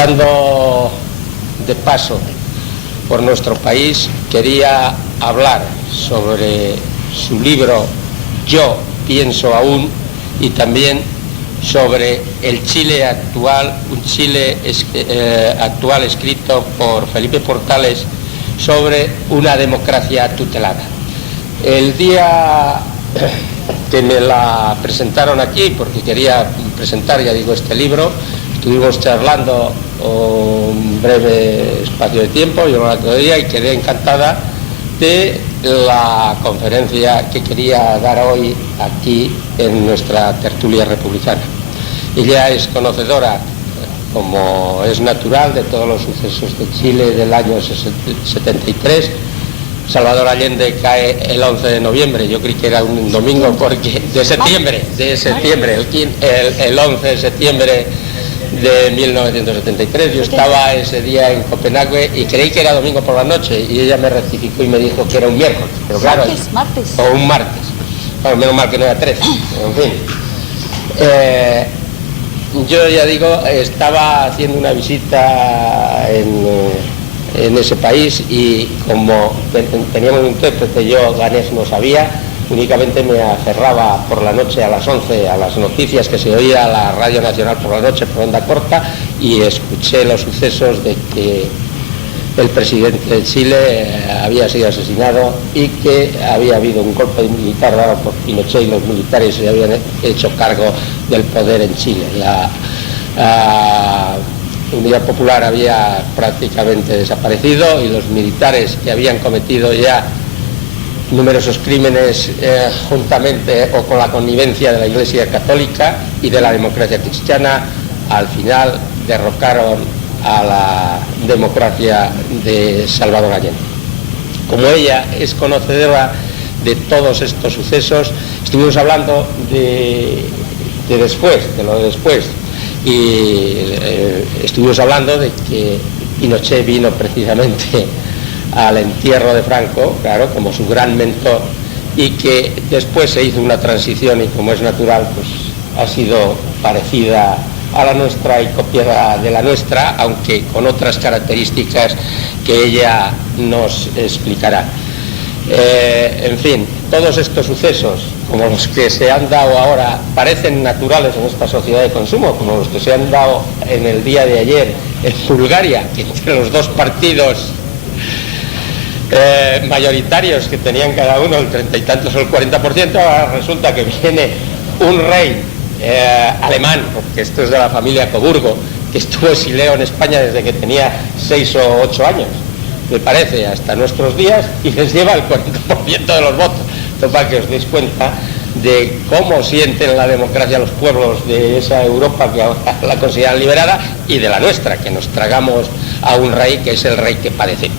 Estando de paso por nuestro país, quería hablar sobre su libro Yo pienso aún, y también sobre el Chile actual, un Chile actual escrito por Felipe Portales, sobre una democracia tutelada. El día que me la presentaron aquí, porque quería presentar, ya digo, este libro, estuvimos charlando un breve espacio de tiempo, yo no la todavía, y quedé encantada de la conferencia que quería dar hoy aquí en nuestra tertulia republicana. Ella es conocedora, como es natural, de todos los sucesos de Chile del año 73. Salvador Allende cae el 11 de noviembre, yo creí que era un domingo, porque de septiembre, el 11 de septiembre de 1973, yo estaba ese día en Copenhague y creí que era domingo por la noche, y ella me rectificó y me dijo que era un miércoles, pero claro, martes. O un martes, bueno, menos mal que no era 13, en fin. Yo ya digo, estaba haciendo una visita en ese país, y como teníamos un intérprete, yo danés no sabía, únicamente me aferraba por la noche a las 11 a las noticias que se oía a la Radio Nacional por la noche por onda corta, y escuché los sucesos de que el presidente de Chile había sido asesinado y que había habido un golpe militar dado por Pinochet, y los militares se habían hecho cargo del poder en Chile. La Unidad Popular había prácticamente desaparecido, y los militares, que habían cometido ya numerosos crímenes juntamente o con la connivencia de la Iglesia Católica y de la democracia cristiana, al final derrocaron a la democracia de Salvador Allende. Como ella es conocedora de todos estos sucesos, estuvimos hablando de lo de después, y estuvimos hablando de que Pinochet vino precisamente al entierro de Franco, claro, como su gran mentor, y que después se hizo una transición, y como es natural, pues ha sido parecida a la nuestra y copiada de la nuestra, aunque con otras características que ella nos explicará. En fin, todos estos sucesos, como los que se han dado ahora, parecen naturales en esta sociedad de consumo, como los que se han dado en el día de ayer en Bulgaria, que entre los dos partidos mayoritarios que tenían cada uno el 30 y tantos o el 40%, ahora resulta que viene un rey alemán, porque esto es de la familia Coburgo, que estuvo exiliado en España desde que tenía 6 o 8 años, me parece, hasta nuestros días, y les lleva el 40% de los votos. Esto para que os deis cuenta de cómo sienten la democracia los pueblos de esa Europa que ahora la consideran liberada, y de la nuestra, que nos tragamos a un rey que es el rey que padecemos.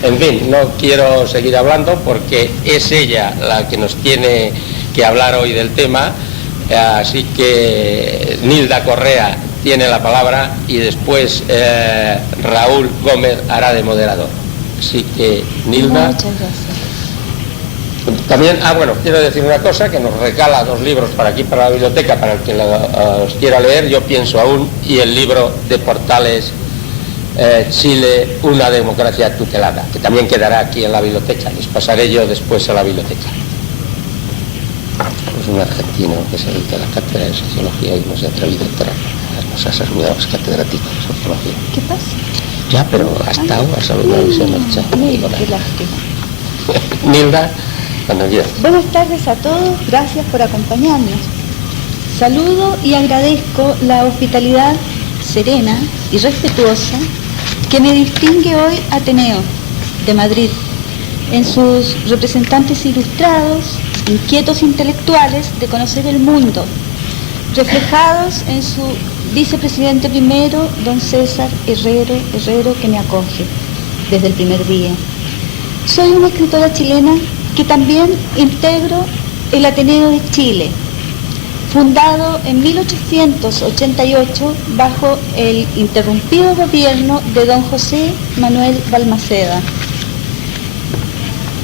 En fin, no quiero seguir hablando porque es ella la que nos tiene que hablar hoy del tema, así que Nilda Correa tiene la palabra, y después Raúl Gómez hará de moderador. Así que, Nilda. Muchas gracias. También, bueno, quiero decir una cosa, que nos regala 2 libros para aquí, para la biblioteca, para el que los quiera leer, Yo pienso aún, y el libro de Portales, Chile, una democracia tutelada, que también quedará aquí en la biblioteca. Les pasaré yo después a la biblioteca. Es un argentino que se dedica a la cátedra de Sociología y no se ha atrevido a entrar. Nos ha saludado, es catedrático de Sociología. ¿Qué pasa? Ya, pero ha estado, ha saludado y se ha marchado. Qué lástima. Nilda, cuando quieras. Buenas tardes a todos, gracias por acompañarnos. Saludo y agradezco la hospitalidad serena y respetuosa que me distingue hoy Ateneo de Madrid, en sus representantes ilustrados, inquietos intelectuales de conocer el mundo, reflejados en su vicepresidente primero, don César Herrero, que me acoge desde el primer día. Soy una escritora chilena que también integro el Ateneo de Chile, fundado en 1888 bajo el interrumpido gobierno de don José Manuel Balmaceda.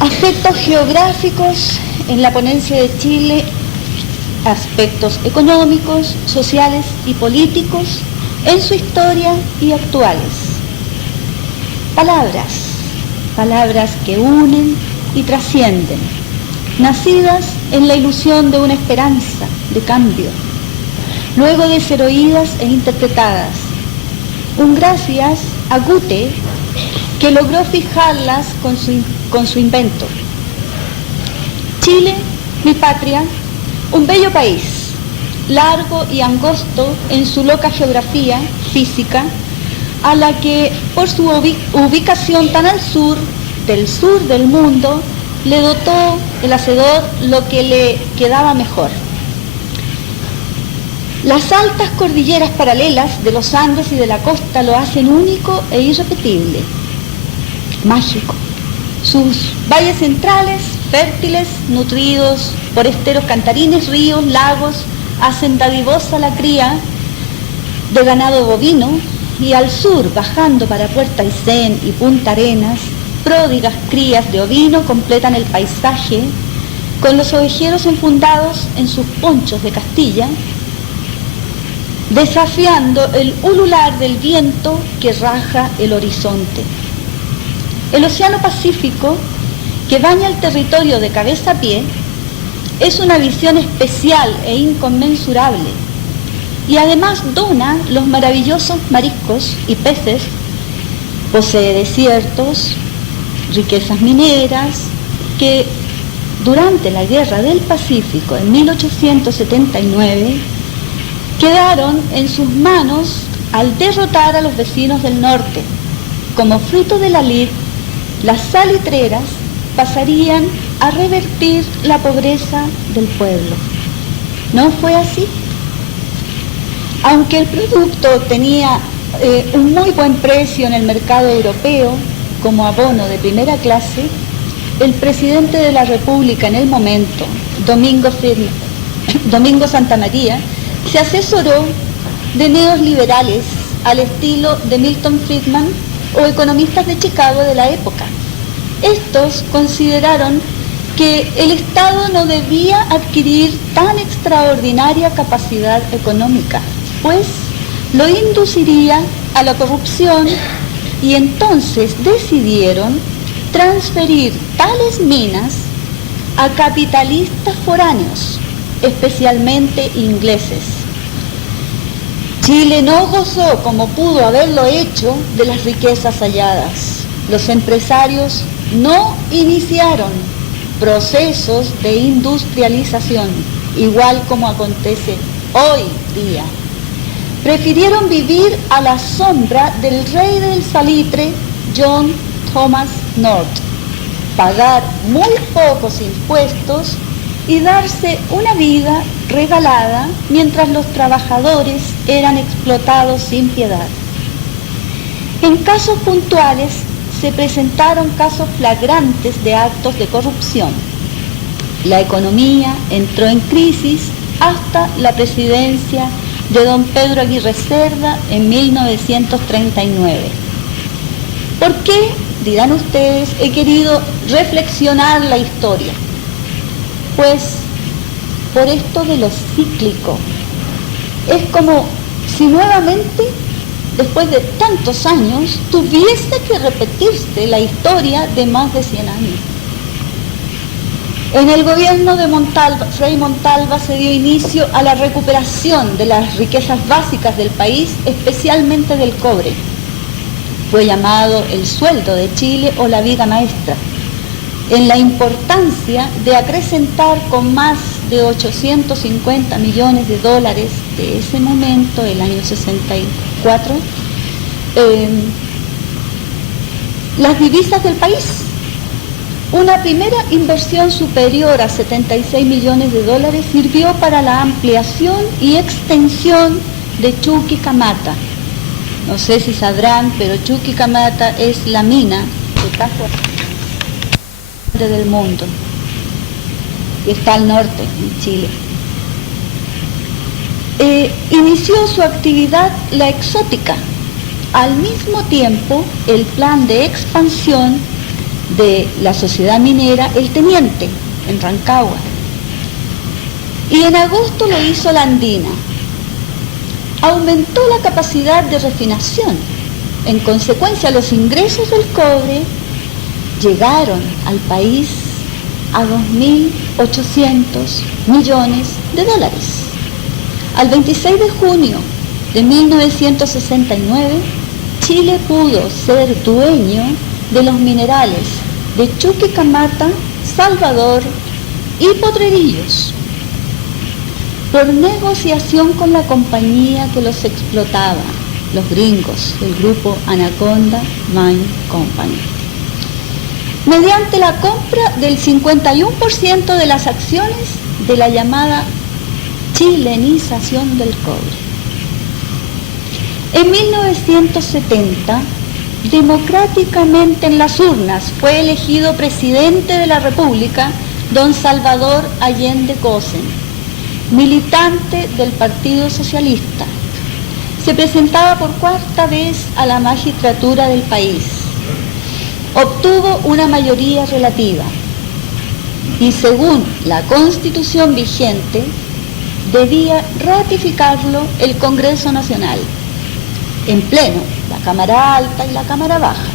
Aspectos geográficos en la ponencia de Chile, aspectos económicos, sociales y políticos en su historia y actuales. Palabras que unen y trascienden, nacidas en la ilusión de una esperanza de cambio, luego de ser oídas e interpretadas. Un gracias a Goethe, que logró fijarlas con su invento. Chile, mi patria, un bello país, largo y angosto en su loca geografía física, a la que por su ubicación tan al sur del mundo, le dotó el hacedor lo que le quedaba mejor. Las altas cordilleras paralelas de los Andes y de la costa lo hacen único e irrepetible, mágico. Sus valles centrales, fértiles, nutridos por esteros cantarines, ríos, lagos, hacen dadivosa la cría de ganado bovino, y al sur, bajando para Puerto Aysén y Punta Arenas, pródigas crías de ovino completan el paisaje, con los ovejeros enfundados en sus ponchos de Castilla, desafiando el ulular del viento que raja el horizonte. El Océano Pacífico, que baña el territorio de cabeza a pie, es una visión especial e inconmensurable, y además dona los maravillosos mariscos y peces, posee desiertos, riquezas mineras, que durante la Guerra del Pacífico en 1879 quedaron en sus manos al derrotar a los vecinos del norte. Como fruto de la lid, las salitreras pasarían a revertir la pobreza del pueblo. ¿No fue así? Aunque el producto tenía un muy buen precio en el mercado europeo como abono de primera clase, el presidente de la República en el momento, Domingo Santamaría, se asesoró de neoliberales al estilo de Milton Friedman o economistas de Chicago de la época. Estos consideraron que el Estado no debía adquirir tan extraordinaria capacidad económica, pues lo induciría a la corrupción, y entonces decidieron transferir tales minas a capitalistas foráneos, especialmente ingleses. Chile no gozó, como pudo haberlo hecho, de las riquezas halladas. Los empresarios no iniciaron procesos de industrialización, igual como acontece hoy día. Prefirieron vivir a la sombra del rey del salitre, John Thomas North, pagar muy pocos impuestos y darse una vida regalada mientras los trabajadores eran explotados sin piedad. En casos puntuales se presentaron casos flagrantes de actos de corrupción. La economía entró en crisis hasta la presidencia de don Pedro Aguirre Cerda en 1939. ¿Por qué, dirán ustedes, he querido reflexionar la historia? Pues por esto de lo cíclico. Es como si nuevamente, después de tantos años, tuviese que repetirse la historia de más de 100 años. En el gobierno de Frei Montalva se dio inicio a la recuperación de las riquezas básicas del país, especialmente del cobre. Fue llamado el sueldo de Chile o la viga maestra, en la importancia de acrecentar con más de 850 millones de dólares de ese momento, el año 64, las divisas del país. Una primera inversión superior a 76 millones de dólares sirvió para la ampliación y extensión de Chuquicamata. No sé si sabrán, pero Chuquicamata es la mina de caso del mundo y está al norte, en Chile. Inició su actividad la exótica, al mismo tiempo el plan de expansión de la sociedad minera El Teniente, en Rancagua, y en agosto lo hizo la Andina. aumentó la capacidad de refinación. En consecuencia, los ingresos del cobre llegaron al país a 2.800 millones de dólares. Al 26 de junio de 1969, Chile pudo ser dueño de los minerales de Chuquicamata, Salvador y Potrerillos, por negociación con la compañía que los explotaba, los gringos del grupo Anaconda Mine Company, mediante la compra del 51% de las acciones de la llamada chilenización del cobre. En 1970, democráticamente en las urnas, fue elegido presidente de la República don Salvador Allende Gossen, militante del Partido Socialista. Se presentaba por cuarta vez a la magistratura del país. Obtuvo una mayoría relativa y, según la Constitución vigente, debía ratificarlo el Congreso Nacional, en pleno, la Cámara Alta y la Cámara Baja,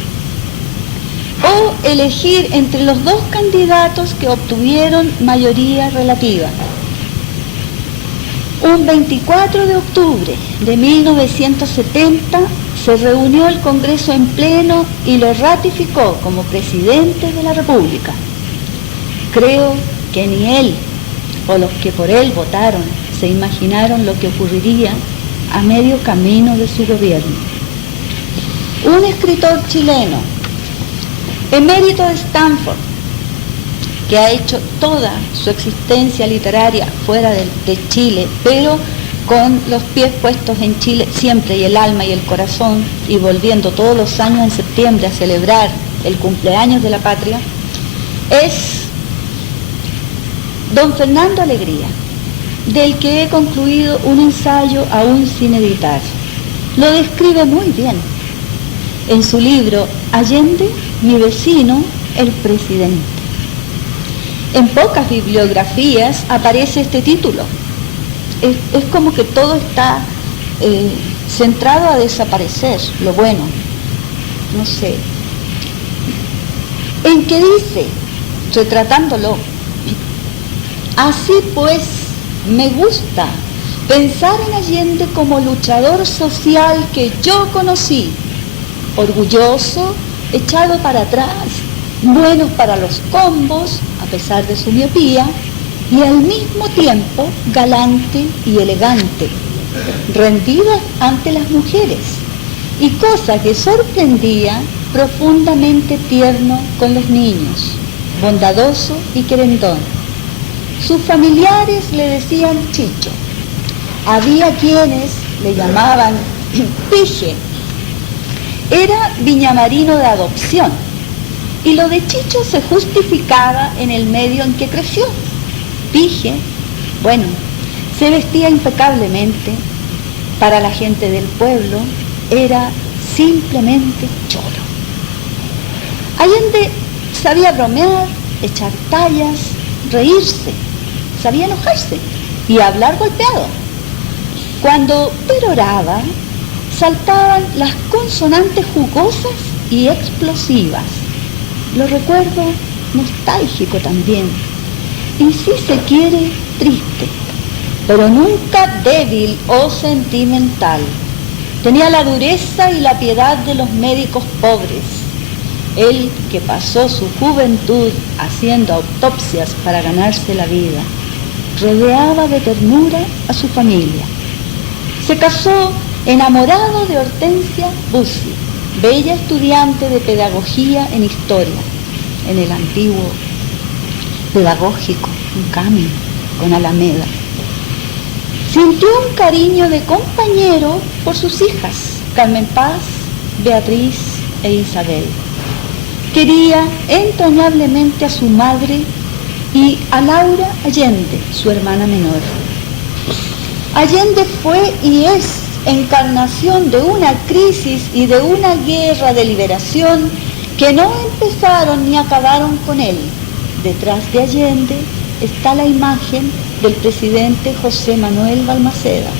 o elegir entre los dos candidatos que obtuvieron mayoría relativa. Un 24 de octubre de 1970 se reunió el Congreso en pleno y lo ratificó como presidente de la República. Creo que ni él o los que por él votaron se imaginaron lo que ocurriría a medio camino de su gobierno. Un escritor chileno, emérito de Stanford, que ha hecho toda su existencia literaria fuera de Chile, pero con los pies puestos en Chile siempre, y el alma y el corazón, y volviendo todos los años en septiembre a celebrar el cumpleaños de la patria, es don Fernando Alegría, del que he concluido un ensayo aún sin editar. Lo describe muy bien en su libro Allende, mi vecino, el presidente. En pocas bibliografías aparece este título. Es como que todo está centrado a desaparecer, lo bueno, no sé. En que dice, retratándolo: así pues, me gusta pensar en Allende como luchador social que yo conocí, orgulloso, echado para atrás, bueno para los combos, a pesar de su miopía, y al mismo tiempo galante y elegante, rendido ante las mujeres, y cosa que sorprendía, profundamente tierno con los niños, bondadoso y querendón. Sus familiares le decían Chicho. Había quienes le llamaban Pije. Era viñamarino de adopción, y lo de Chicho se justificaba en el medio en que creció. Pije, bueno, se vestía impecablemente. Para la gente del pueblo era simplemente choro. Allende sabía bromear, echar tallas, reírse, sabía enojarse y hablar golpeado. Cuando peroraba, saltaban las consonantes jugosas y explosivas. Lo recuerdo nostálgico también, y si se quiere, triste, pero nunca débil o sentimental. Tenía la dureza y la piedad de los médicos pobres. Él, que pasó su juventud haciendo autopsias para ganarse la vida, rodeaba de ternura a su familia. Se casó enamorado de Hortensia Bussi, bella estudiante de pedagogía en historia, en el antiguo pedagógico, un camino con Alameda. Sintió un cariño de compañero por sus hijas, Carmen Paz, Beatriz e Isabel. Quería entrañablemente a su madre y a Laura Allende, su hermana menor. Allende fue y es encarnación de una crisis y de una guerra de liberación que no empezaron ni acabaron con él. Detrás de Allende está la imagen del presidente José Manuel Balmaceda.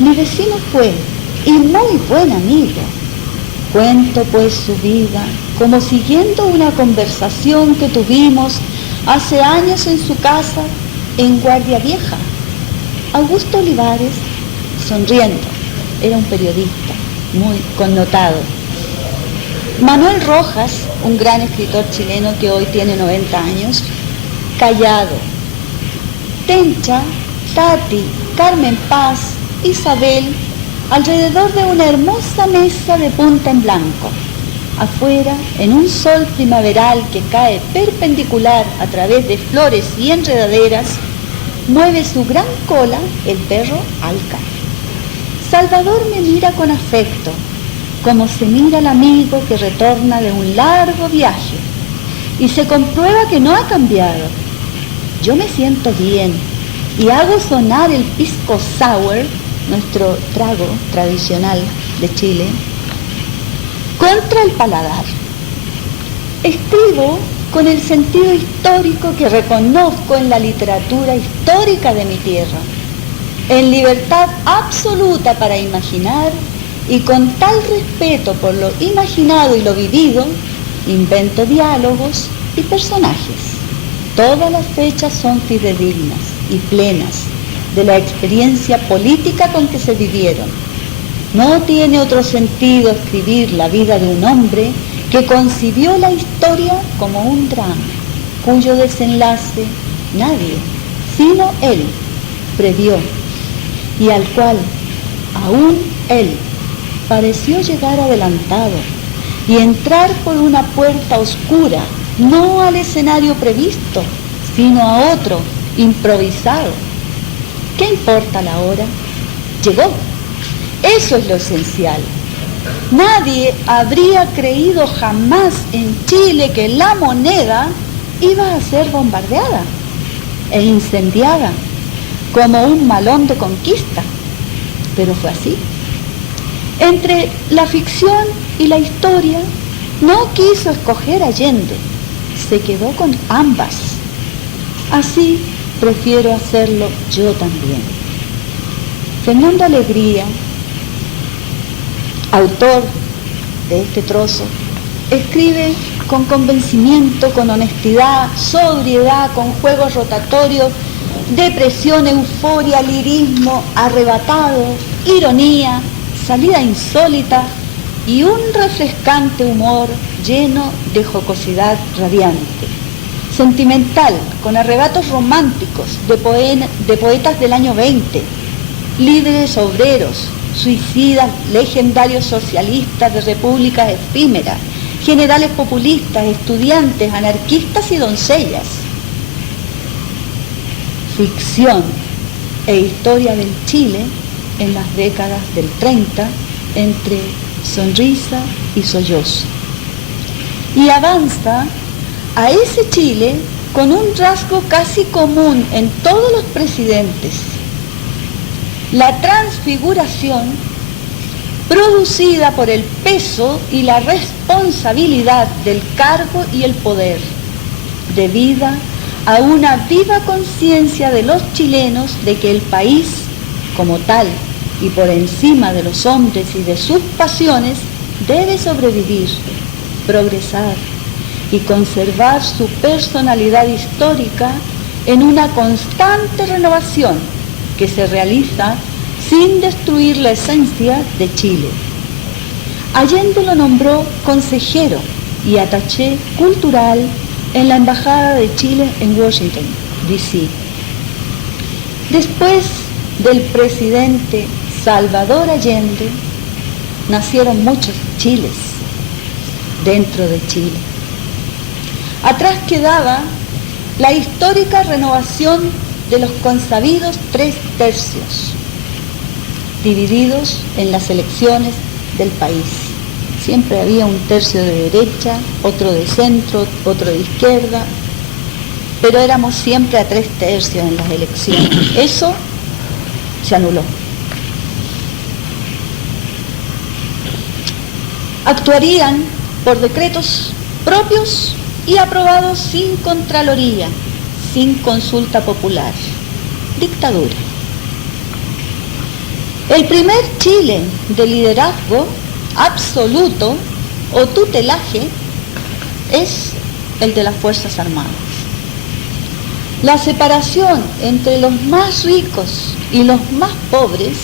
Mi vecino fue y muy buen amigo. Cuento pues su vida como siguiendo una conversación que tuvimos hace años en su casa en Guardia Vieja. Augusto Olivares, sonriendo, era un periodista muy connotado. Manuel Rojas, un gran escritor chileno que hoy tiene 90 años, callado. Tencha, Tati, Carmen Paz, Isabel, alrededor de una hermosa mesa de punta en blanco. Afuera, en un sol primaveral que cae perpendicular a través de flores y enredaderas, mueve su gran cola el perro Alca. Salvador me mira con afecto, como se mira al amigo que retorna de un largo viaje, y se comprueba que no ha cambiado. Yo me siento bien y hago sonar el pisco sour, nuestro trago tradicional de Chile, contra el paladar. Escribo con el sentido histórico que reconozco en la literatura histórica de mi tierra, en libertad absoluta para imaginar y con tal respeto por lo imaginado y lo vivido, invento diálogos y personajes. Todas las fechas son fidedignas y plenas de la experiencia política con que se vivieron. No tiene otro sentido escribir la vida de un hombre que concibió la historia como un drama, cuyo desenlace nadie, sino él, previó, y al cual aún él pareció llegar adelantado y entrar por una puerta oscura, no al escenario previsto, sino a otro, improvisado. ¿Qué importa la hora? Llegó. Eso es lo esencial. Nadie habría creído jamás en Chile que la moneda iba a ser bombardeada e incendiada como un malón de conquista, pero fue así. Entre la ficción y la historia no quiso escoger Allende, se quedó con ambas. Así prefiero hacerlo yo también. Fernando Alegría, autor de este trozo, escribe con convencimiento, con honestidad, sobriedad, con juegos rotatorios, depresión, euforia, lirismo arrebatado, ironía, salida insólita y un refrescante humor lleno de jocosidad radiante. Sentimental, con arrebatos románticos de poetas del año 20, líderes obreros, suicidas, legendarios socialistas de repúblicas efímeras, generales populistas, estudiantes, anarquistas y doncellas. Ficción e historia del Chile en las décadas del 30, entre sonrisa y sollozo. Y avanza a ese Chile con un rasgo casi común en todos los presidentes: la transfiguración producida por el peso y la responsabilidad del cargo y el poder, debida a una viva conciencia de los chilenos de que el país, como tal y por encima de los hombres y de sus pasiones, debe sobrevivir, progresar y conservar su personalidad histórica en una constante renovación que se realiza sin destruir la esencia de Chile. Allende lo nombró consejero y attaché cultural en la Embajada de Chile en Washington, D.C. Después del presidente Salvador Allende, nacieron muchos Chiles dentro de Chile. Atrás quedaba la histórica renovación de los consabidos 3/3, divididos en las elecciones del país. Siempre había un tercio de derecha, otro de centro, otro de izquierda, pero éramos siempre a 3/3 en las elecciones. Eso se anuló. Actuarían por decretos propios y aprobados sin contraloría, sin consulta popular. Dictadura. El primer Chile de liderazgo absoluto o tutelaje es el de las Fuerzas Armadas. La separación entre los más ricos y los más pobres,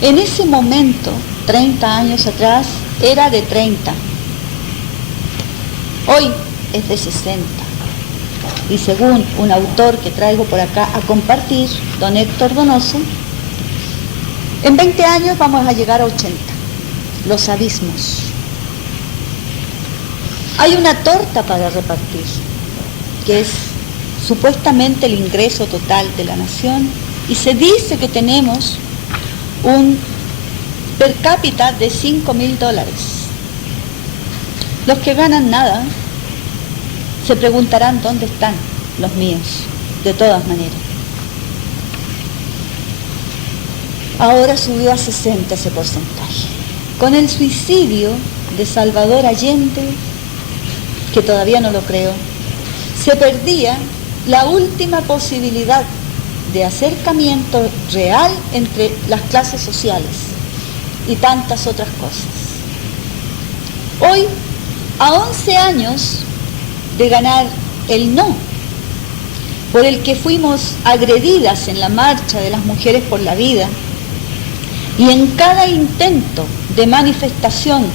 en ese momento, 30 años atrás, era de 30. Hoy es de 60. Y según un autor que traigo por acá a compartir, don Héctor Donoso, en 20 años vamos a llegar a 80. Los abismos. Hay una torta para repartir, que es supuestamente el ingreso total de la nación, y se dice que tenemos un per cápita de $5.000. Los que ganan nada se preguntarán dónde están los míos, de todas maneras. Ahora subió a 60 ese porcentaje. Con el suicidio de Salvador Allende, que todavía no lo creo, se perdía la última posibilidad de acercamiento real entre las clases sociales y tantas otras cosas. Hoy, a 11 años de ganar el no, por el que fuimos agredidas en la marcha de las mujeres por la vida, y en cada intento de manifestación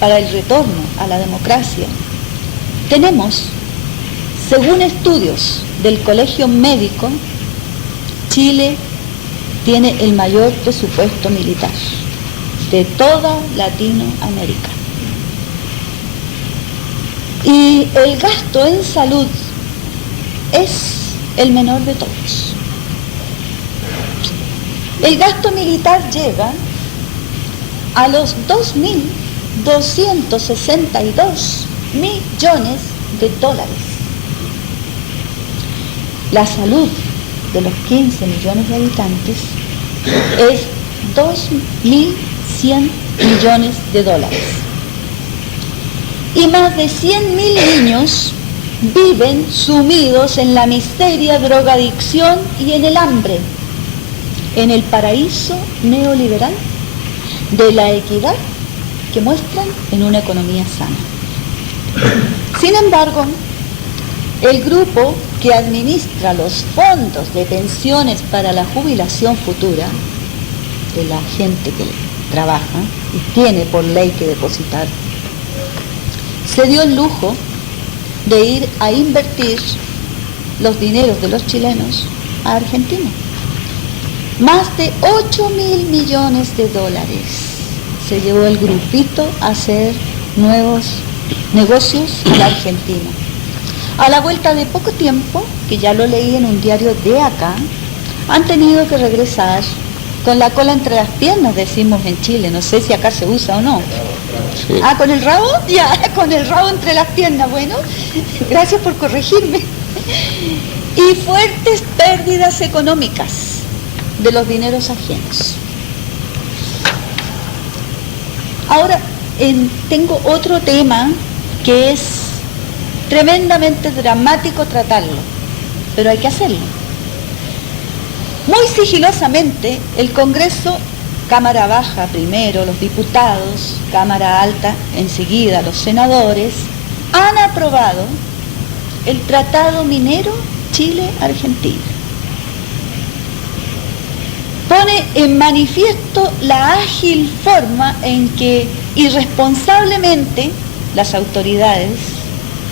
para el retorno a la democracia, tenemos, según estudios del Colegio Médico, Chile tiene el mayor presupuesto militar de toda Latinoamérica. Y el gasto en salud es el menor de todos. El gasto militar llega a los 2.262 millones de dólares. La salud de los 15 millones de habitantes es 2.100 millones de dólares. Y más de 100.000 niños viven sumidos en la miseria, drogadicción y en el hambre, en el paraíso neoliberal de la equidad que muestran en una economía sana. Sin embargo, el grupo que administra los fondos de pensiones para la jubilación futura de la gente que trabaja y tiene por ley que depositar, se dio el lujo de ir a invertir los dineros de los chilenos a Argentina. Más de 8.000 millones de dólares se llevó el grupito a hacer nuevos negocios en la Argentina. A la vuelta de poco tiempo, que ya lo leí en un diario de acá, han tenido que regresar con la cola entre las piernas, decimos en Chile, no sé si acá se usa o no. Sí. Ah, ¿con el rabo? Ya, con el rabo entre las piernas, bueno, gracias por corregirme. Y fuertes pérdidas económicas de los dineros ajenos. Ahora, tengo otro tema que es tremendamente dramático tratarlo, pero hay que hacerlo. Muy sigilosamente, el Congreso, Cámara Baja primero, los diputados, Cámara Alta enseguida, los senadores, han aprobado el Tratado Minero Chile-Argentina. Pone en manifiesto la ágil forma en que irresponsablemente las autoridades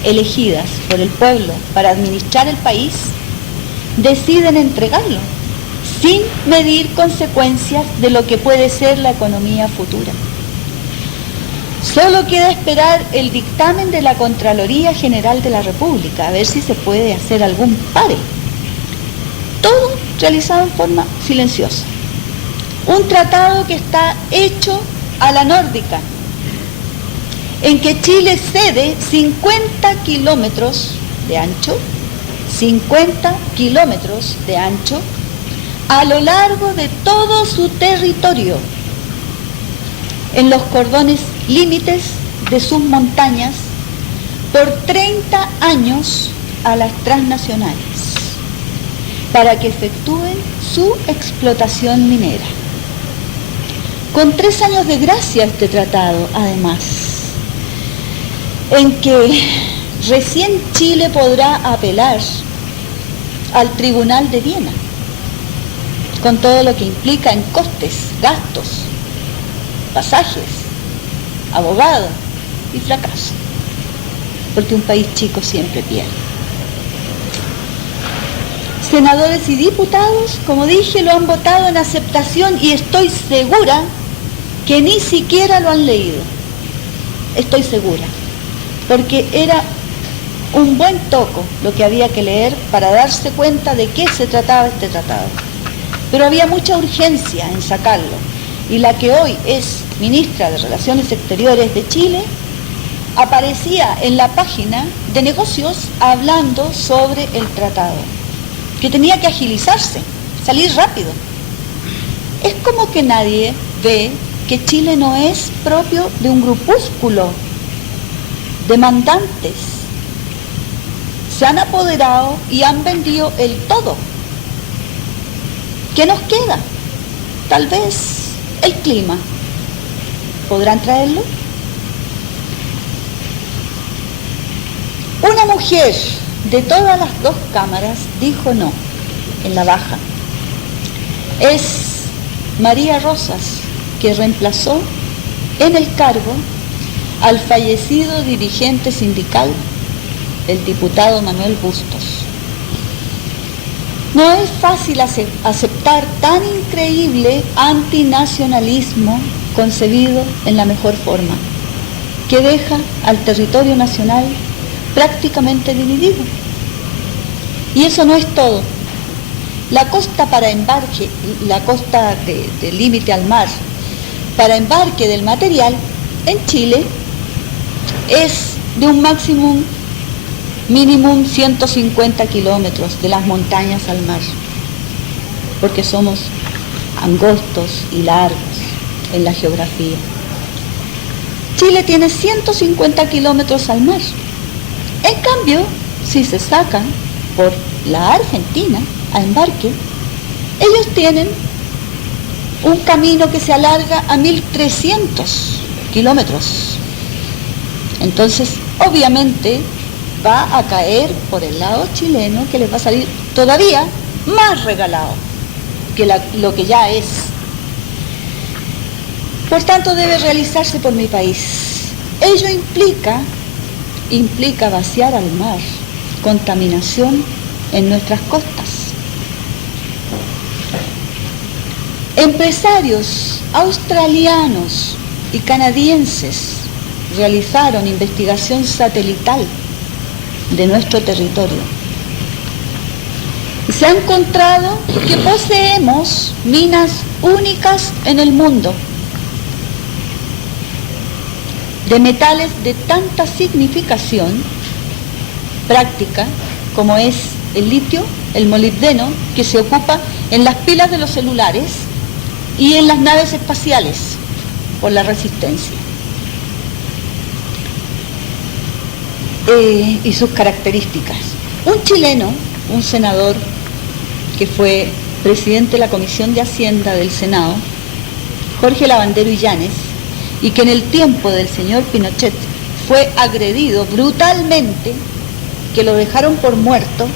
elegidas por el pueblo para administrar el país deciden entregarlo sin medir consecuencias de lo que puede ser la economía futura. Solo queda esperar el dictamen de la Contraloría General de la República, a ver si se puede hacer algún pare. Todo realizado en forma silenciosa. Un tratado que está hecho a la nórdica, en que Chile cede 50 kilómetros de ancho, 50 kilómetros de ancho, a lo largo de todo su territorio, en los cordones límites de sus montañas, por 30 años a las transnacionales, para que efectúen su explotación minera. con 3 años de gracia este tratado, además, en que recién Chile podrá apelar al Tribunal de Viena, con todo lo que implica en costes, gastos, pasajes, abogados y fracaso, porque un país chico siempre pierde. Senadores y diputados, como dije, lo han votado en aceptación y estoy segura que ni siquiera lo han leído. Estoy segura, porque era un buen toco lo que había que leer para darse cuenta de qué se trataba este tratado. Pero había mucha urgencia en sacarlo, y la que hoy es ministra de Relaciones Exteriores de Chile aparecía en la página de negocios hablando sobre el tratado, que tenía que agilizarse, salir rápido. Es como que nadie ve que Chile no es propio de un grupúsculo de mandantes. Se han apoderado y han vendido el todo. ¿Qué nos queda? Tal vez el clima. ¿Podrán traerlo? Una mujer de todas las 2 cámaras dijo no, en la baja. Es María Rosas, que reemplazó en el cargo al fallecido dirigente sindical, el diputado Manuel Bustos. No es fácil aceptar tan increíble antinacionalismo concebido en la mejor forma, que deja al territorio nacional prácticamente dividido. Y eso no es todo. La costa para embarque, la costa de límite al mar, para embarque del material en Chile es de un mínimo 150 kilómetros de las montañas al mar, porque somos angostos y largos en la geografía. Chile tiene 150 kilómetros al mar. En cambio, si se sacan por la Argentina a embarque, ellos tienen un camino que se alarga a 1.300 kilómetros. Entonces, obviamente, va a caer por el lado chileno, que les va a salir todavía más regalado que lo que ya es. Por tanto, debe realizarse por mi país. Ello implica vaciar al mar, contaminación en nuestras costas. Empresarios australianos y canadienses realizaron investigación satelital de nuestro territorio y se ha encontrado que poseemos minas únicas en el mundo de metales de tanta significación práctica como es el litio, el molibdeno, que se ocupa en las pilas de los celulares y en las naves espaciales por la resistencia y sus características. Un chileno, un senador que fue presidente de la Comisión de Hacienda del Senado, Jorge Lavandero Illanes, y que en el tiempo del señor Pinochet fue agredido brutalmente, que lo dejaron por muerto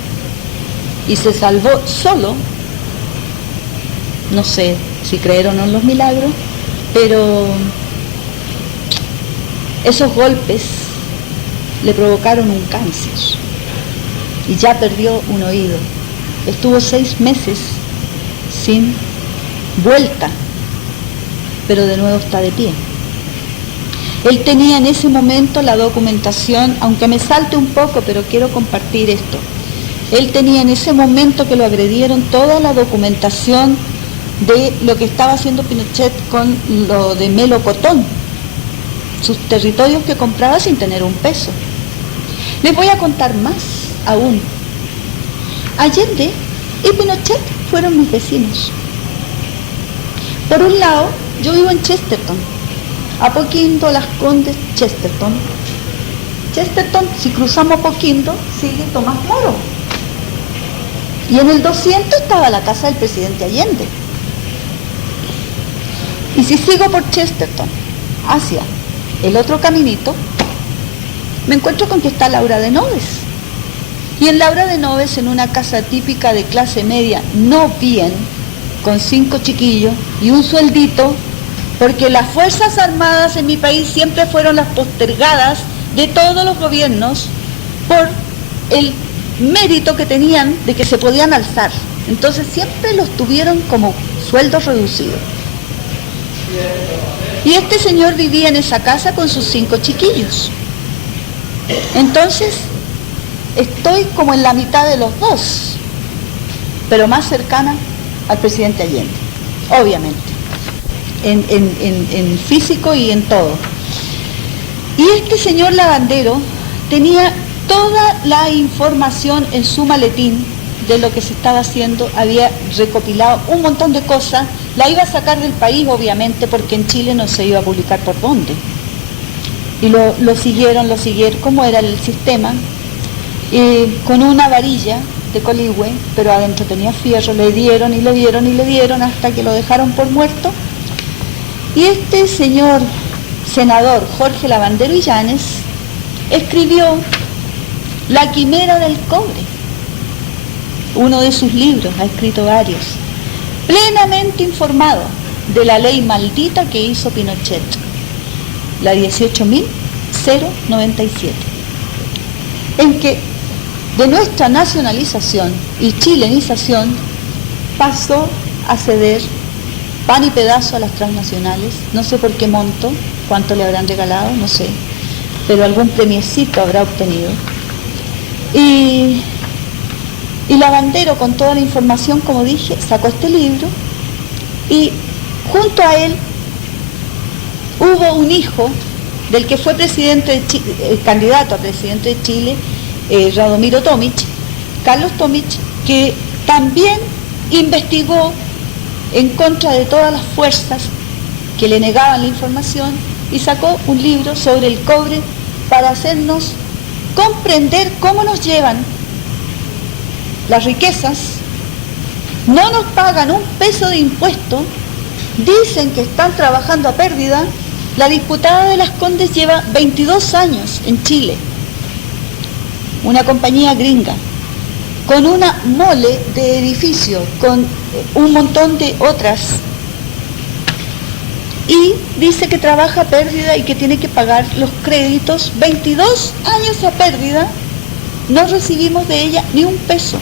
y se salvó solo. No sé si creer o no en los milagros, pero esos golpes le provocaron un cáncer y ya perdió un oído. Estuvo 6 meses sin vuelta, pero de nuevo está de pie. Él tenía en ese momento la documentación, aunque me salte un poco, pero quiero compartir esto. Él tenía en ese momento que lo agredieron toda la documentación de lo que estaba haciendo Pinochet con lo de melocotón, sus territorios que compraba sin tener un peso. Les voy a contar más aún. Allende y Pinochet fueron mis vecinos. Por un lado, yo vivo en Chesterton, Apoquindo, Las Condes, Chesterton. Chesterton, si cruzamos Apoquindo, sigue Tomás Moro. Y en el 200 estaba la casa del presidente Allende. Y si sigo por Chesterton, hacia el otro caminito, me encuentro con que está Laura de Noves. Y en Laura de Noves, en una casa típica de clase media, no bien, con 5 chiquillos y un sueldito, porque las Fuerzas Armadas en mi país siempre fueron las postergadas de todos los gobiernos por el mérito que tenían de que se podían alzar. Entonces siempre los tuvieron como sueldos reducidos. Y este señor vivía en esa casa con sus 5 chiquillos. Entonces, estoy como en la mitad de los dos, pero más cercana al presidente Allende, obviamente, en físico y en todo. Y este señor Lavandero tenía toda la información en su maletín de lo que se estaba haciendo, había recopilado un montón de cosas, la iba a sacar del país, obviamente, porque en Chile no se iba a publicar por dónde. Y lo siguieron, ¿cómo era el sistema? Con una varilla de coligüe, pero adentro tenía fierro, le dieron y le dieron y le dieron hasta que lo dejaron por muerto. Y este señor senador Jorge Lavandero Illanes escribió La quimera del cobre, uno de sus libros, ha escrito varios, plenamente informado de la ley maldita que hizo Pinochet, la 18.097, en que de nuestra nacionalización y chilenización pasó a ceder pan y pedazo a las transnacionales, no sé por qué monto, cuánto le habrán regalado, no sé, pero algún premiecito habrá obtenido. Y Lavandero, con toda la información, como dije, sacó este libro y junto a él hubo un hijo del que fue presidente de Chile, candidato a presidente de Chile, Radomiro Tomic, Carlos Tomic, que también investigó en contra de todas las fuerzas que le negaban la información y sacó un libro sobre el cobre para hacernos comprender cómo nos llevan las riquezas, no nos pagan un peso de impuesto, dicen que están trabajando a pérdida. La diputada de Las Condes lleva 22 años en Chile, una compañía gringa, con una mole de edificio, con un montón de otras, y dice que trabaja a pérdida y que tiene que pagar los créditos. 22 años a pérdida, no recibimos de ella ni un peso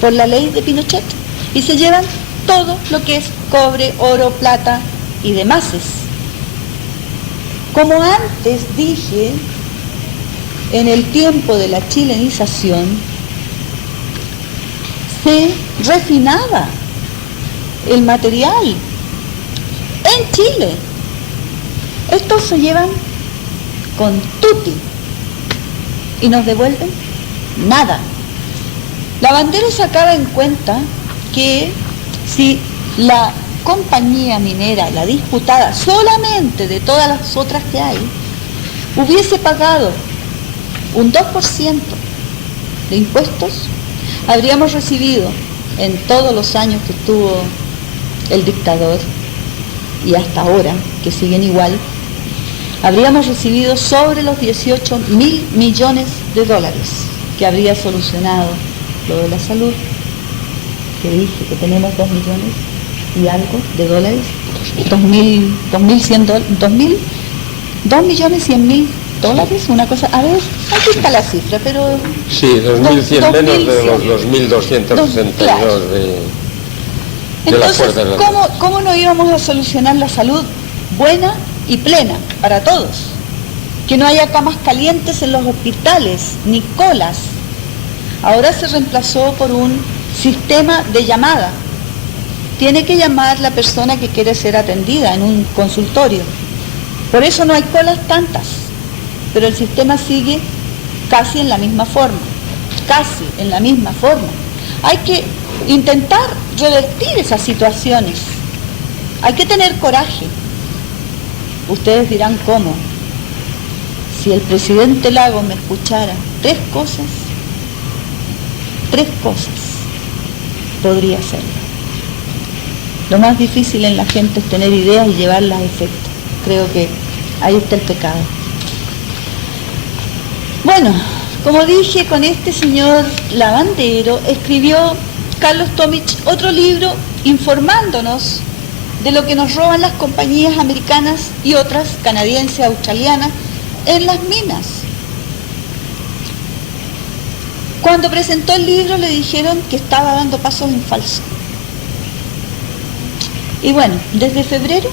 por la ley de Pinochet, y se llevan todo lo que es cobre, oro, plata y demás. Como antes dije, en el tiempo de la chilenización se refinaba el material en Chile. Estos se llevan con tutti y nos devuelven nada. Lavandero sacaba en cuenta que si la compañía minera, la disputada solamente de todas las otras que hay, hubiese pagado un 2% de impuestos, habríamos recibido en todos los años que estuvo el dictador y hasta ahora, que siguen igual, habríamos recibido sobre los 18.000 millones de dólares, que habría solucionado lo de la salud, que dije que tenemos 2 millones y algo de dólares, 2.100.000 dólares, una cosa, a ver, aquí está la cifra, pero... Sí, 2.100 menos de los 2.262 claro. de entonces, la fuerza. ¿Cómo no íbamos a solucionar la salud buena y plena para todos? Que no haya camas calientes en los hospitales, ni colas. Ahora se reemplazó por un sistema de llamada. Tiene que llamar la persona que quiere ser atendida en un consultorio. Por eso no hay colas tantas, pero el sistema sigue casi en la misma forma. Hay que intentar revertir esas situaciones. Hay que tener coraje. Ustedes dirán cómo. Si el presidente Lagos me escuchara, tres cosas podría hacerlo. Lo más difícil en la gente es tener ideas y llevarlas a efecto. Creo que ahí está el pecado. Bueno, como dije, con este señor lavandero escribió Carlos Tomich otro libro informándonos de lo que nos roban las compañías americanas y otras canadienses, australianas, en las minas. Cuando presentó el libro le dijeron que estaba dando pasos en falso. Y bueno, desde febrero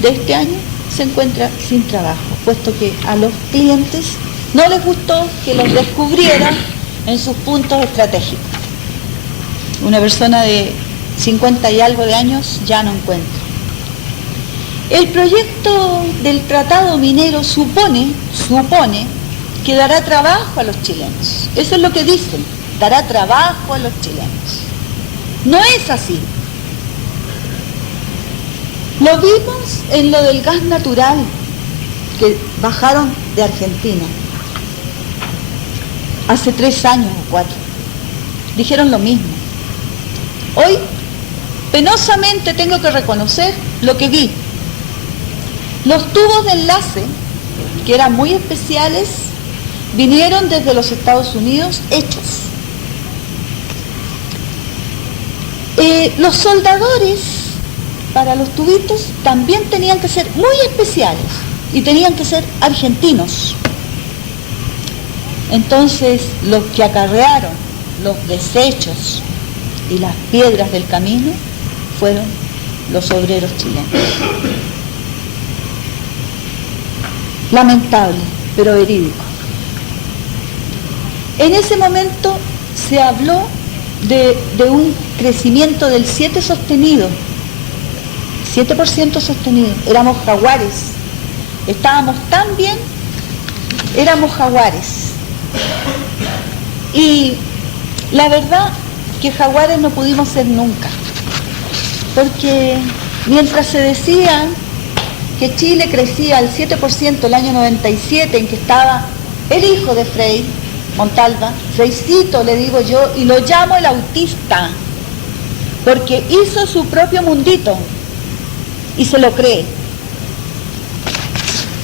de este año se encuentra sin trabajo, puesto que a los clientes no les gustó que los descubrieran en sus puntos estratégicos. Una persona de 50 y algo de años ya no encuentra. El proyecto del tratado minero supone que dará trabajo a los chilenos. Eso es lo que dicen, dará trabajo a los chilenos. No es así. Lo vimos en lo del gas natural que bajaron de Argentina hace 3 años o 4. Dijeron lo mismo. Hoy, penosamente tengo que reconocer lo que vi. Los tubos de enlace, que eran muy especiales, vinieron desde los Estados Unidos hechos. Los soldadores para los tubitos también tenían que ser muy especiales y tenían que ser argentinos. Entonces, los que acarrearon los desechos y las piedras del camino fueron los obreros chilenos. Lamentable, pero verídico. En ese momento se habló de un crecimiento del 7% sostenido. Éramos jaguares. Estábamos tan bien, éramos jaguares. Y la verdad que jaguares no pudimos ser nunca. Porque mientras se decía que Chile crecía al 7% el año 97, en que estaba el hijo de Frei Montalva, Freicito le digo yo, y lo llamo el autista, porque hizo su propio mundito y se lo cree.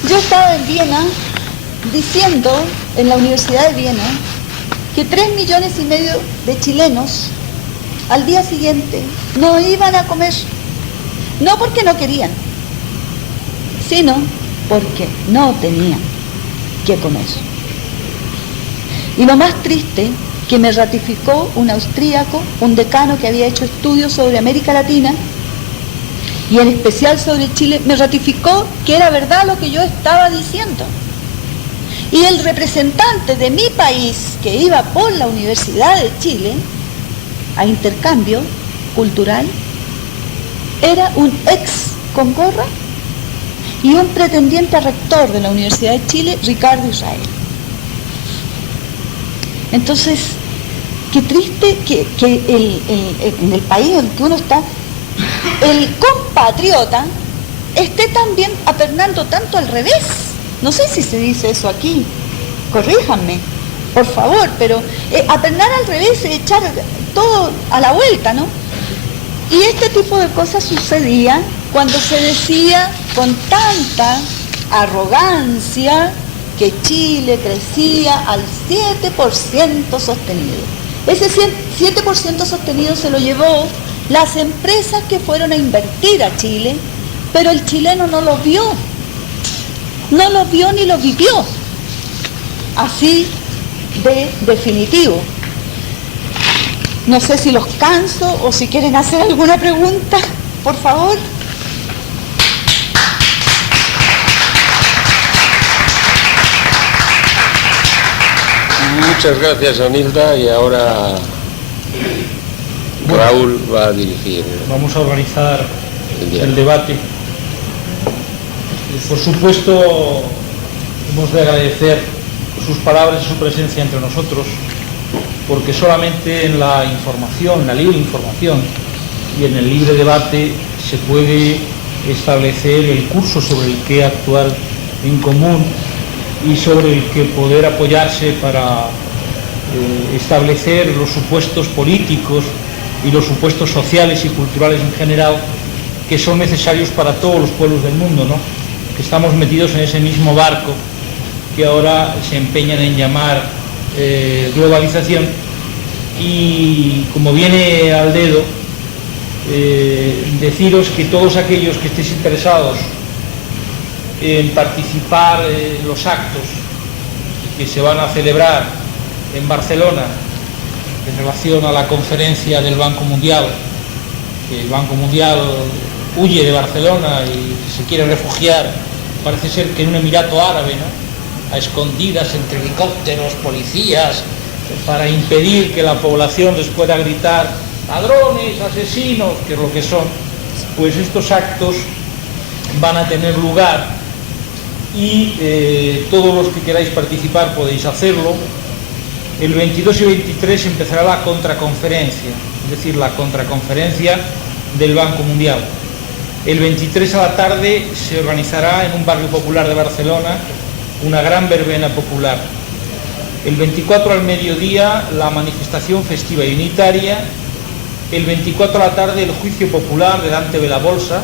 Yo estaba en Viena diciendo, en la Universidad de Viena, que 3,5 millones de chilenos al día siguiente no iban a comer, no porque no querían, sino porque no tenían que comer. Y lo más triste, que me ratificó un austríaco, un decano que había hecho estudios sobre América Latina, y en especial sobre Chile, me ratificó que era verdad lo que yo estaba diciendo. Y el representante de mi país, que iba por la Universidad de Chile, a intercambio cultural, era un ex con gorra y un pretendiente a rector de la Universidad de Chile, Ricardo Israel. Entonces, qué triste que en el país en el que uno está, el compatriota esté también apernando tanto al revés. No sé si se dice eso aquí, corríjanme, por favor, pero apernar al revés es echar todo a la vuelta, ¿no? Y este tipo de cosas sucedía cuando se decía con tanta arrogancia que Chile crecía al 7% sostenido. Ese 7% sostenido se lo llevó las empresas que fueron a invertir a Chile, pero el chileno no lo vio ni lo vivió. Así de definitivo. No sé si los canso o si quieren hacer alguna pregunta, por favor. Muchas gracias, Anilda, y ahora Raúl va a dirigir. Vamos a organizar el debate. Por supuesto, hemos de agradecer sus palabras y su presencia entre nosotros, porque solamente en la información, en la libre información y en el libre debate se puede establecer el curso sobre el que actuar en común y sobre el que poder apoyarse para establecer los supuestos políticos y los supuestos sociales y culturales en general que son necesarios para todos los pueblos del mundo, ¿no? Que estamos metidos en ese mismo barco que ahora se empeñan en llamar globalización, y como viene al dedo, deciros que todos aquellos que estéis interesados en participar en los actos que se van a celebrar en Barcelona en relación a la conferencia del Banco Mundial, que el Banco Mundial huye de Barcelona y se quiere refugiar, parece ser que en un emirato árabe, ¿no?, a escondidas entre helicópteros, policías, para impedir que la población les pueda gritar ladrones, asesinos, que es lo que son. Pues estos actos van a tener lugar y todos los que queráis participar podéis hacerlo. El 22 y 23 empezará la contraconferencia, es decir, la contraconferencia del Banco Mundial. El 23 a la tarde se organizará en un barrio popular de Barcelona una gran verbena popular. El 24 al mediodía la manifestación festiva y unitaria. El 24 a la tarde el juicio popular delante de la Bolsa,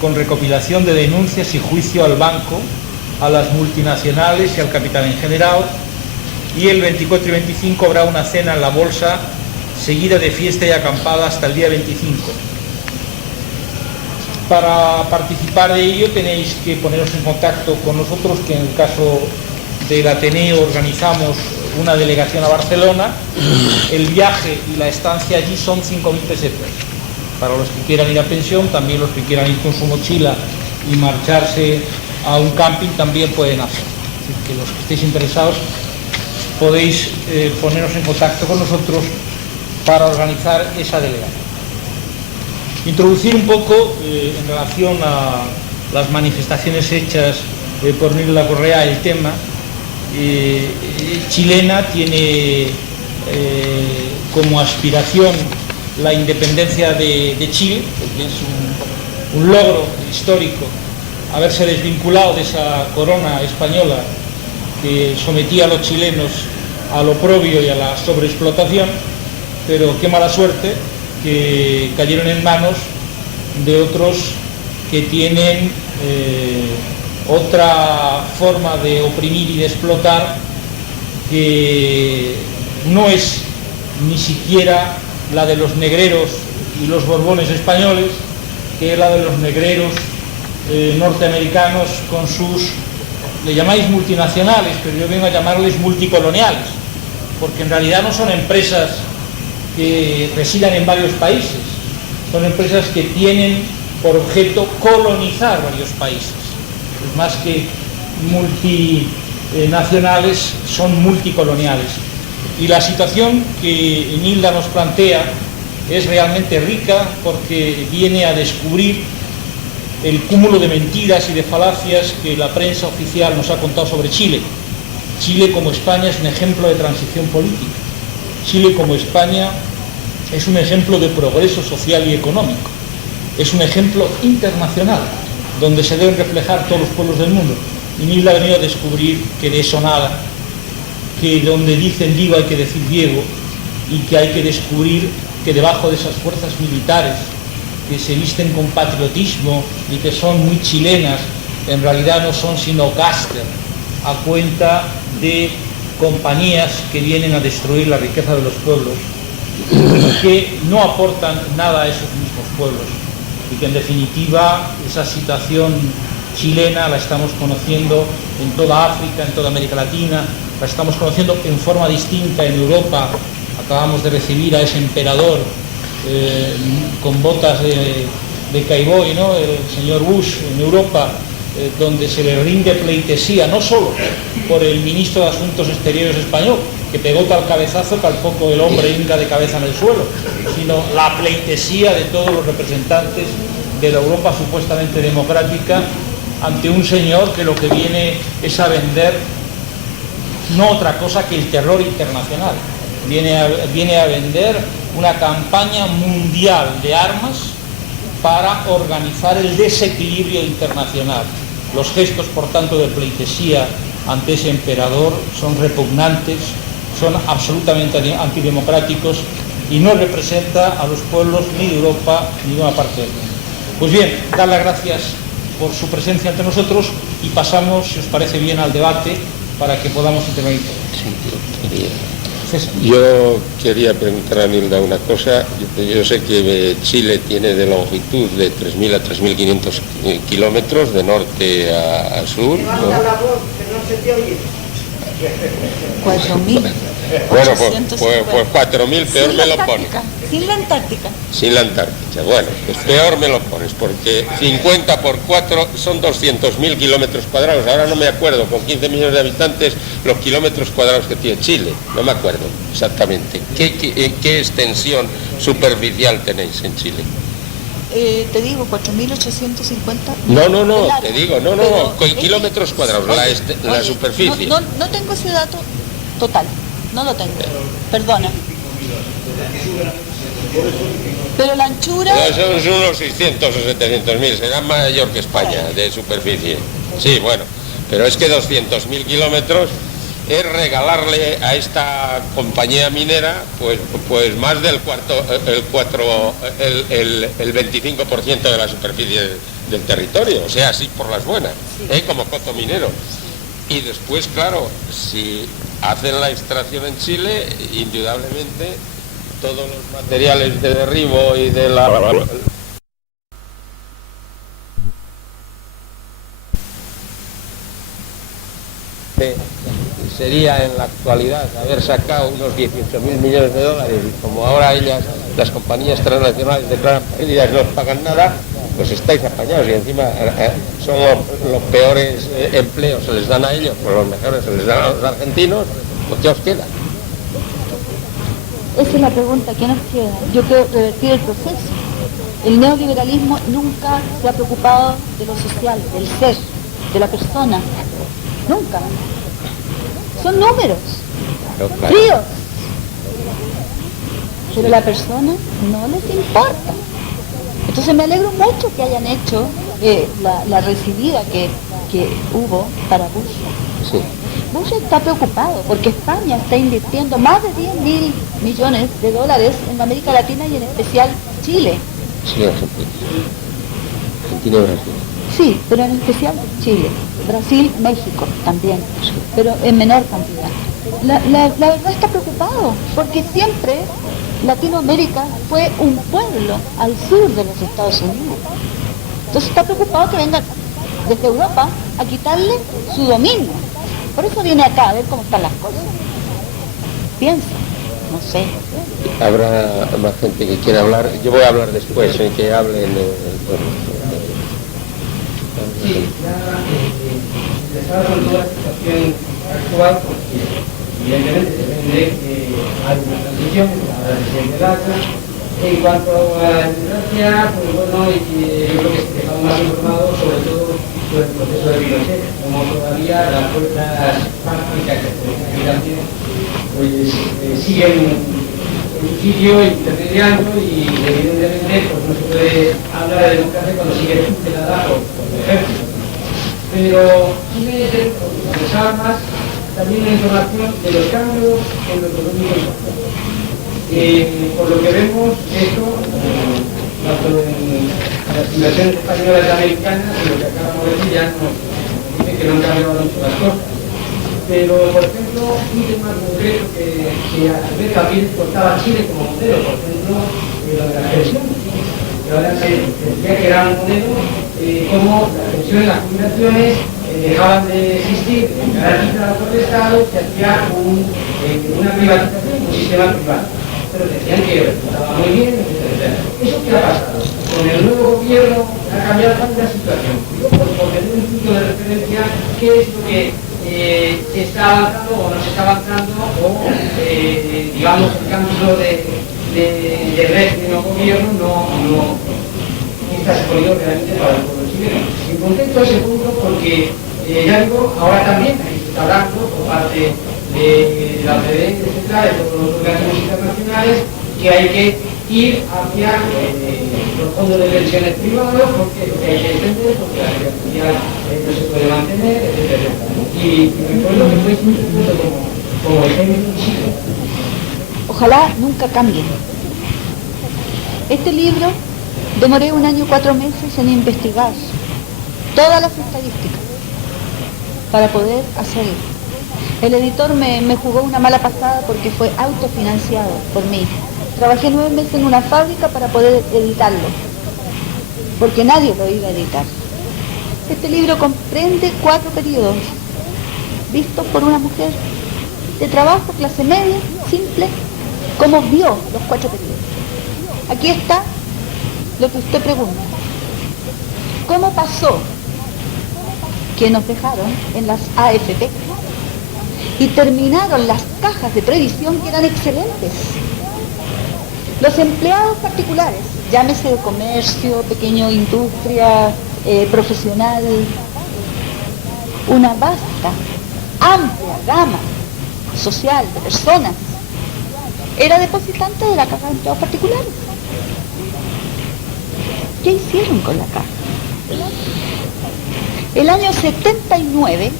con recopilación de denuncias y juicio al banco, a las multinacionales y al capital en general. Y el 24 y 25 habrá una cena en la Bolsa, seguida de fiesta y acampada hasta el día 25. Para participar de ello tenéis que poneros en contacto con nosotros, que en el caso del Ateneo organizamos una delegación a Barcelona. El viaje y la estancia allí son 5.000 pesetas. Para los que quieran ir a pensión, también los que quieran ir con su mochila y marcharse a un camping también pueden hacer. Así que los que estéis interesados podéis poneros en contacto con nosotros para organizar esa delegación. Introducir un poco en relación a las manifestaciones hechas por Nilda Correa el tema. Chilena tiene como aspiración la independencia de Chile, porque es un logro histórico haberse desvinculado de esa corona española que sometía a los chilenos al oprobio y a la sobreexplotación, pero qué mala suerte que cayeron en manos de otros que tienen otra forma de oprimir y de explotar, que no es ni siquiera la de los negreros y los borbones españoles, que es la de los negreros norteamericanos con sus, le llamáis multinacionales, pero yo vengo a llamarles multicoloniales, porque en realidad no son empresas que residan en varios países, son empresas que tienen por objeto colonizar varios países. Es más que multinacionales, son multicoloniales. Y la situación que Nilda nos plantea es realmente rica, porque viene a descubrir el cúmulo de mentiras y de falacias que la prensa oficial nos ha contado sobre Chile. Chile, como España, es un ejemplo de transición política. Chile, como España, es un ejemplo de progreso social y económico. Es un ejemplo internacional, donde se deben reflejar todos los pueblos del mundo. Y Nilda ha venido a descubrir que de eso nada, que donde dicen Diego hay que decir Diego, y que hay que descubrir que debajo de esas fuerzas militares que se visten con patriotismo y que son muy chilenas, en realidad no son sino gáster a cuenta de compañías que vienen a destruir la riqueza de los pueblos, que no aportan nada a esos mismos pueblos, y que en definitiva esa situación chilena la estamos conociendo en toda África, en toda América Latina, la estamos conociendo en forma distinta en Europa. Acabamos de recibir a ese emperador con botas de cowboy, ¿no?, el señor Bush en Europa, donde se le rinde pleitesía no solo por el ministro de Asuntos Exteriores español, que pegó tal cabezazo que al poco el hombre hinca de cabeza en el suelo, sino la pleitesía de todos los representantes de la Europa supuestamente democrática ante un señor que lo que viene es a vender no otra cosa que el terror internacional. Viene a vender una campaña mundial de armas para organizar el desequilibrio internacional. Los gestos, por tanto, de pleitesía ante ese emperador son repugnantes, son absolutamente antidemocráticos y no representa a los pueblos ni de Europa ni de una parte del mundo. Pues bien, dar las gracias por su presencia entre nosotros y pasamos, si os parece bien, al debate para que podamos intervenir todos. César. Yo quería preguntar a Nilda una cosa. Yo sé que Chile tiene de longitud de 3.000 a 3.500 kilómetros de norte a sur, ¿no? Levanta la voz, que no se te oye. 4.000. Bueno, pues 4.000, peor Sin me la lo pones. Antártica, sin la Antártica. Sin la Antártica. Bueno, pues peor me lo pones, porque 50 por 4 son 200.000 kilómetros cuadrados. Ahora no me acuerdo, con 15 millones de habitantes, los kilómetros cuadrados que tiene Chile. No me acuerdo exactamente. ¿Qué extensión superficial tenéis en Chile? Te digo, 4.850. No, te digo, Pero con kilómetros cuadrados, la superficie. No tengo ese dato total, no lo tengo, perdona. Pero la anchura... Son unos 600 o 700.000, será mayor que España de superficie. Sí, bueno, pero es que 200.000 kilómetros es regalarle a esta compañía minera pues más del el 25% de la superficie del territorio, o sea, así por las buenas, como coto minero. Y después, claro, si hacen la extracción en Chile, indudablemente todos los materiales de derribo y de la... sería en la actualidad haber sacado unos 18.000 millones de dólares, y como ahora las compañías transnacionales declaran pérdidas y no pagan nada, pues estáis apañados, y encima son los peores empleos se les dan a ellos, pues los mejores se les dan a los argentinos. Pues ¿qué os queda? Esa es la pregunta, ¿qué nos queda? Yo quiero revertir el proceso. El neoliberalismo nunca se ha preocupado de lo social, del ser, de la persona. Nunca. Son números, fríos. Pero la persona no les importa. Entonces me alegro mucho que hayan hecho la recibida que hubo para Bush. Sí. Bush está preocupado porque España está invirtiendo más de 10.000 millones de dólares en América Latina y en especial Chile. Sí, Argentina. Argentina y Brasil. Sí, pero en especial Chile. Brasil, México también, pero en menor cantidad. La verdad está preocupado porque siempre Latinoamérica fue un pueblo al sur de los Estados Unidos. Entonces está preocupado que vengan desde Europa a quitarle su dominio. Por eso viene acá a ver cómo están las cosas. Piensa, no sé. Habrá más gente que quiera hablar. Yo voy a hablar después, que hablen el pueblo. Sí, interesado sobre todo la situación actual, porque evidentemente se vende que hay una transición a la presidente Lata. En cuanto a la democracia, pues bueno, yo creo que estamos más informados sobre todo sobre el proceso de Pinochet, como todavía las fuerzas fácticas que se también pues siguen en su sitio intermediando, y evidentemente pues no se puede hablar de democracia cuando sigue tutelada por el ejército. Pero Chile interesaba más también la información de los cambios en lo económico y social. Por lo que vemos esto, tanto en las inversiones españolas y americanas, y lo que acabamos de decir ya nos dice que no han cambiado mucho las cosas. Pero, por ejemplo, un tema concreto que a su vez también contaba Chile como modelo, por ejemplo, lo de las pensiones. Que ahora se decía que era un modelo como las pensiones, las jubilaciones dejaban de existir, garantizadas por el Estado, se hacía una privatización, un sistema privado. Pero decían que estaba muy bien, etc. ¿Eso qué ha pasado? Con el nuevo gobierno ha cambiado la situación. Yo, por tener un punto de referencia, ¿qué es lo que se está avanzando o no se está avanzando, o digamos el cambio de régimen o gobierno no está suponiendo realmente para el pueblo chileno? En contexto a ese punto, porque ya digo, ahora también se está hablando por parte de la OCDE, etcétera, de todos los organismos internacionales, que hay que ir hacia los fondos de pensiones privados, porque lo que hay que defender, porque la seguridad social no se puede mantener, etcétera. Y recuerdo que fue incluso como ejemplo en Chile. Ojalá nunca cambien. Este libro demoré 1 año y 4 meses en investigar todas las estadísticas para poder hacerlo. El editor me jugó una mala pasada porque fue autofinanciado por mí. Trabajé 9 meses en una fábrica para poder editarlo, porque nadie lo iba a editar. Este libro comprende 4 periodos, vistos por una mujer de trabajo, clase media, simple, como vio los 4 periodos. Aquí está lo que usted pregunta. ¿Cómo pasó que nos dejaron en las AFP y terminaron las cajas de previsión que eran excelentes? Los empleados particulares, llámese de comercio, pequeña industria, profesional, una vasta, amplia gama social de personas, era depositante de la caja de empleados particulares. ¿Qué hicieron con la caja? El año 79,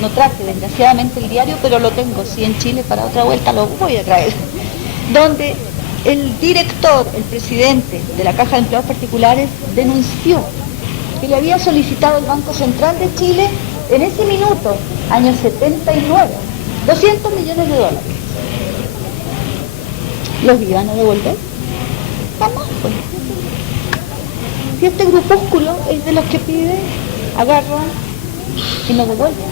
no traje desgraciadamente el diario, pero lo tengo, si en Chile para otra vuelta lo voy a traer, donde el director, el presidente de la Caja de Empleados Particulares denunció que le había solicitado el Banco Central de Chile en ese minuto, año 79, 200 millones de dólares. ¿Los iban a devolver? Jamás, pues. Si este grupúsculo es de los que pide, agarran y no devuelven.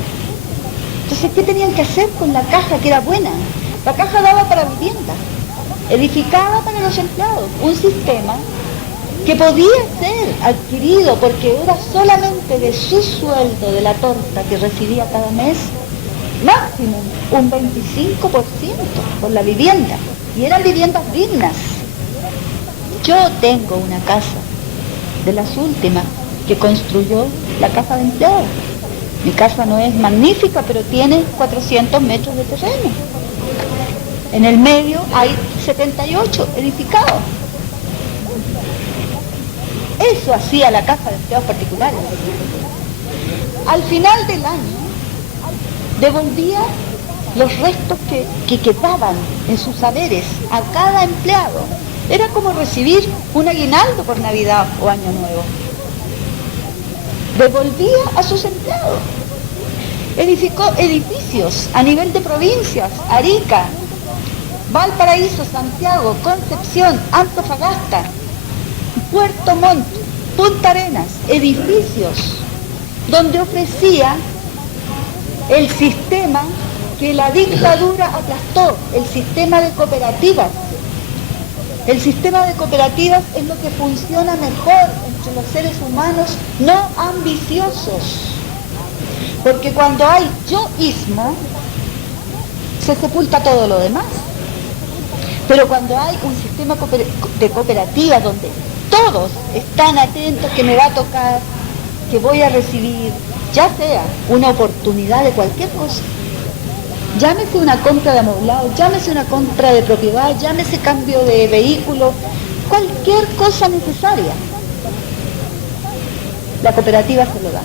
Entonces, ¿qué tenían que hacer con la caja que era buena? La caja daba para vivienda, edificada para los empleados, un sistema que podía ser adquirido porque era solamente de su sueldo, de la torta que recibía cada mes, máximo un 25% por la vivienda, y eran viviendas dignas. Yo tengo una casa de las últimas que construyó la Caja de Empleados. Mi casa no es magnífica, pero tiene 400 metros de terreno. En el medio hay 78 edificados. Eso hacía la Caja de Empleados Particulares. Al final del año, devolvía los restos que quedaban en sus haberes a cada empleado. Era como recibir un aguinaldo por Navidad o Año Nuevo. Devolvía a sus empleados. Edificó edificios a nivel de provincias: Arica, Valparaíso, Santiago, Concepción, Antofagasta, Puerto Montt, Punta Arenas, edificios donde ofrecía el sistema que la dictadura aplastó, el sistema de cooperativas. El sistema de cooperativas es lo que funciona mejor entre los seres humanos no ambiciosos. Porque cuando hay yoísmo, se sepulta todo lo demás. Pero cuando hay un sistema de cooperativas donde todos están atentos que me va a tocar, que voy a recibir, ya sea una oportunidad de cualquier cosa, llámese una compra de amoblado, llámese una compra de propiedad, llámese cambio de vehículo, cualquier cosa necesaria, la cooperativa se lo da.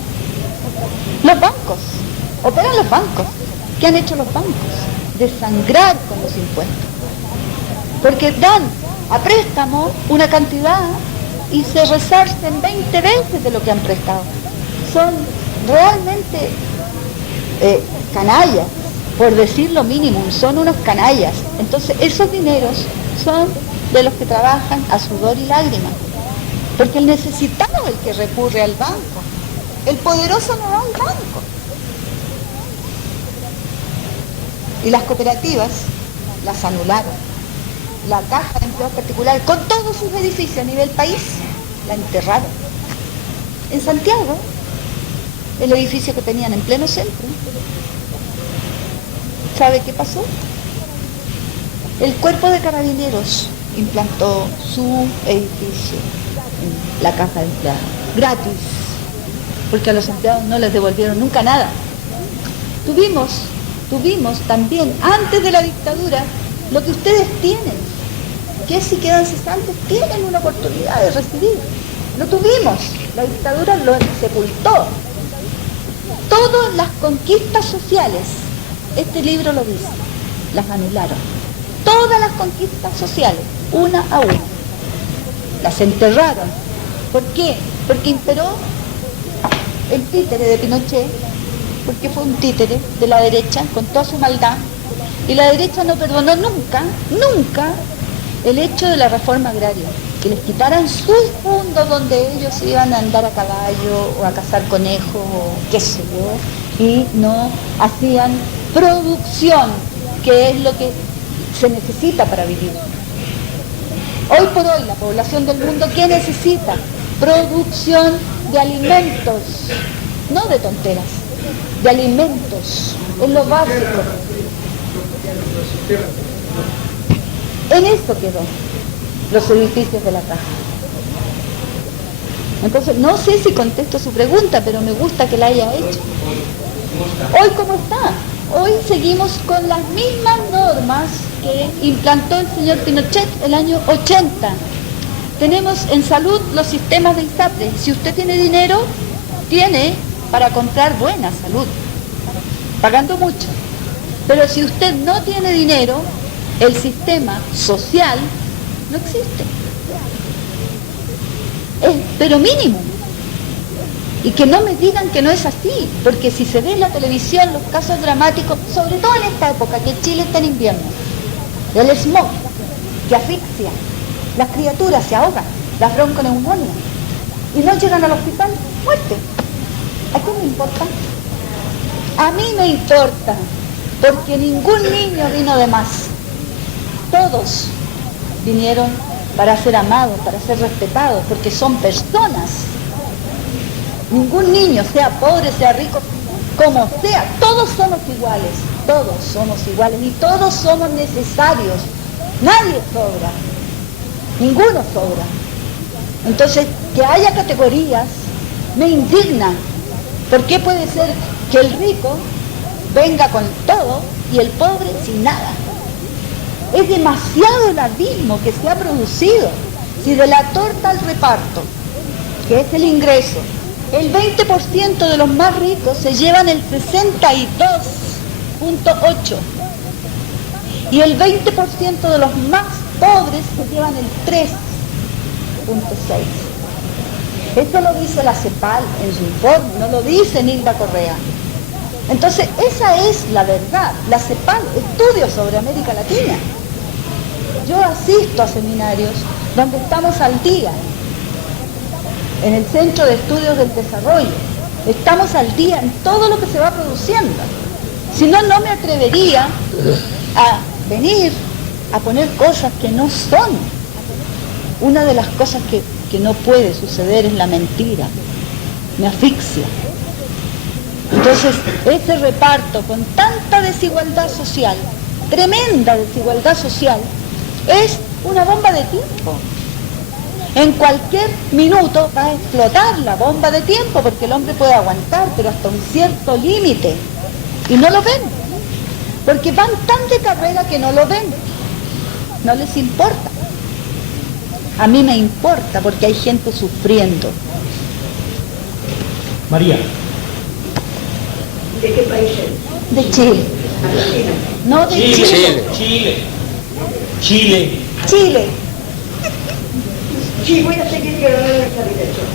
Los bancos, operan los bancos. ¿Qué han hecho los bancos? Desangrar con los impuestos. Porque dan a préstamo una cantidad y se resarcen 20 veces de lo que han prestado. Son realmente canallas, por decir lo mínimo, son unos canallas. Entonces esos dineros son de los que trabajan a sudor y lágrimas. Porque el necesitado es el que recurre al banco. El poderoso no va al banco. Y las cooperativas las anularon. La Caja de Empleados Particulares, con todos sus edificios a nivel país, la enterraron. En Santiago, el edificio que tenían en pleno centro, ¿sabe qué pasó? El Cuerpo de Carabineros implantó su edificio en la Caja de Empleados, gratis, porque a los empleados no les devolvieron nunca nada. Tuvimos también, antes de la dictadura, lo que ustedes tienen, que si quedan cesantes tienen una oportunidad de recibir. Lo tuvimos, la dictadura lo sepultó. Todas las conquistas sociales, este libro lo dice, las anularon. Todas las conquistas sociales, una a una. las enterraron. ¿Por qué? Porque imperó el títere de Pinochet, porque fue un títere de la derecha con toda su maldad, y la derecha no perdonó nunca, nunca el hecho de la reforma agraria, que les quitaran sus fundos donde ellos iban a andar a caballo o a cazar conejos o qué sé yo, y no hacían producción, que es lo que se necesita para vivir. Hoy por hoy la población del mundo, ¿qué necesita? Producción de alimentos, no de tonteras, de alimentos, es lo básico. En eso quedó los edificios de la caja. Entonces, no sé si contesto su pregunta, pero me gusta que la haya hecho. Hoy, ¿cómo está? Hoy seguimos con las mismas normas que implantó el señor Pinochet el año 80. Tenemos en salud los sistemas de ISAPRE. Si usted tiene dinero, tiene para comprar buena salud, pagando mucho. Pero si usted no tiene dinero, el sistema social no existe. Es pero mínimo. Y que no me digan que no es así, porque si se ve en la televisión los casos dramáticos, sobre todo en esta época que Chile está en invierno, el smog que asfixia, las criaturas se ahogan, las bronconeumonias, y no llegan al hospital, muerte. ¿A quién me importa? A mí me importa, porque ningún niño vino de más. Todos vinieron para ser amados, para ser respetados, porque son personas. Ningún niño, sea pobre, sea rico, como sea, todos somos iguales y todos somos necesarios. Nadie sobra, ninguno sobra. Entonces, que haya categorías me indigna. ¿Por qué puede ser que el rico venga con todo y el pobre sin nada? Es demasiado el abismo que se ha producido. Si de la torta al reparto, que es el ingreso, el 20% de los más ricos se llevan el 62.8% y el 20% de los más pobres se llevan el 3.6%. Eso lo dice la CEPAL en su informe, no lo dice Nilda Correa. Entonces, esa es la verdad. La CEPAL estudia sobre América Latina. Yo asisto a seminarios donde estamos al día. En el Centro de Estudios del Desarrollo. Estamos al día en todo lo que se va produciendo. Si no, no me atrevería a venir a poner cosas que no son. Una de las cosas que no puede suceder es la mentira. Me asfixia. Entonces, ese reparto con tanta desigualdad social, tremenda desigualdad social, es una bomba de tiempo. En cualquier minuto va a explotar la bomba de tiempo, porque el hombre puede aguantar, pero hasta un cierto límite. Y no lo ven, porque van tan de carrera que no lo ven. No les importa. A mí me importa, porque hay gente sufriendo. María. ¿De qué país es? De Chile. Argentina. No de Chile. Chile. Chile. Sí, voy a seguir, pero no en esta dirección.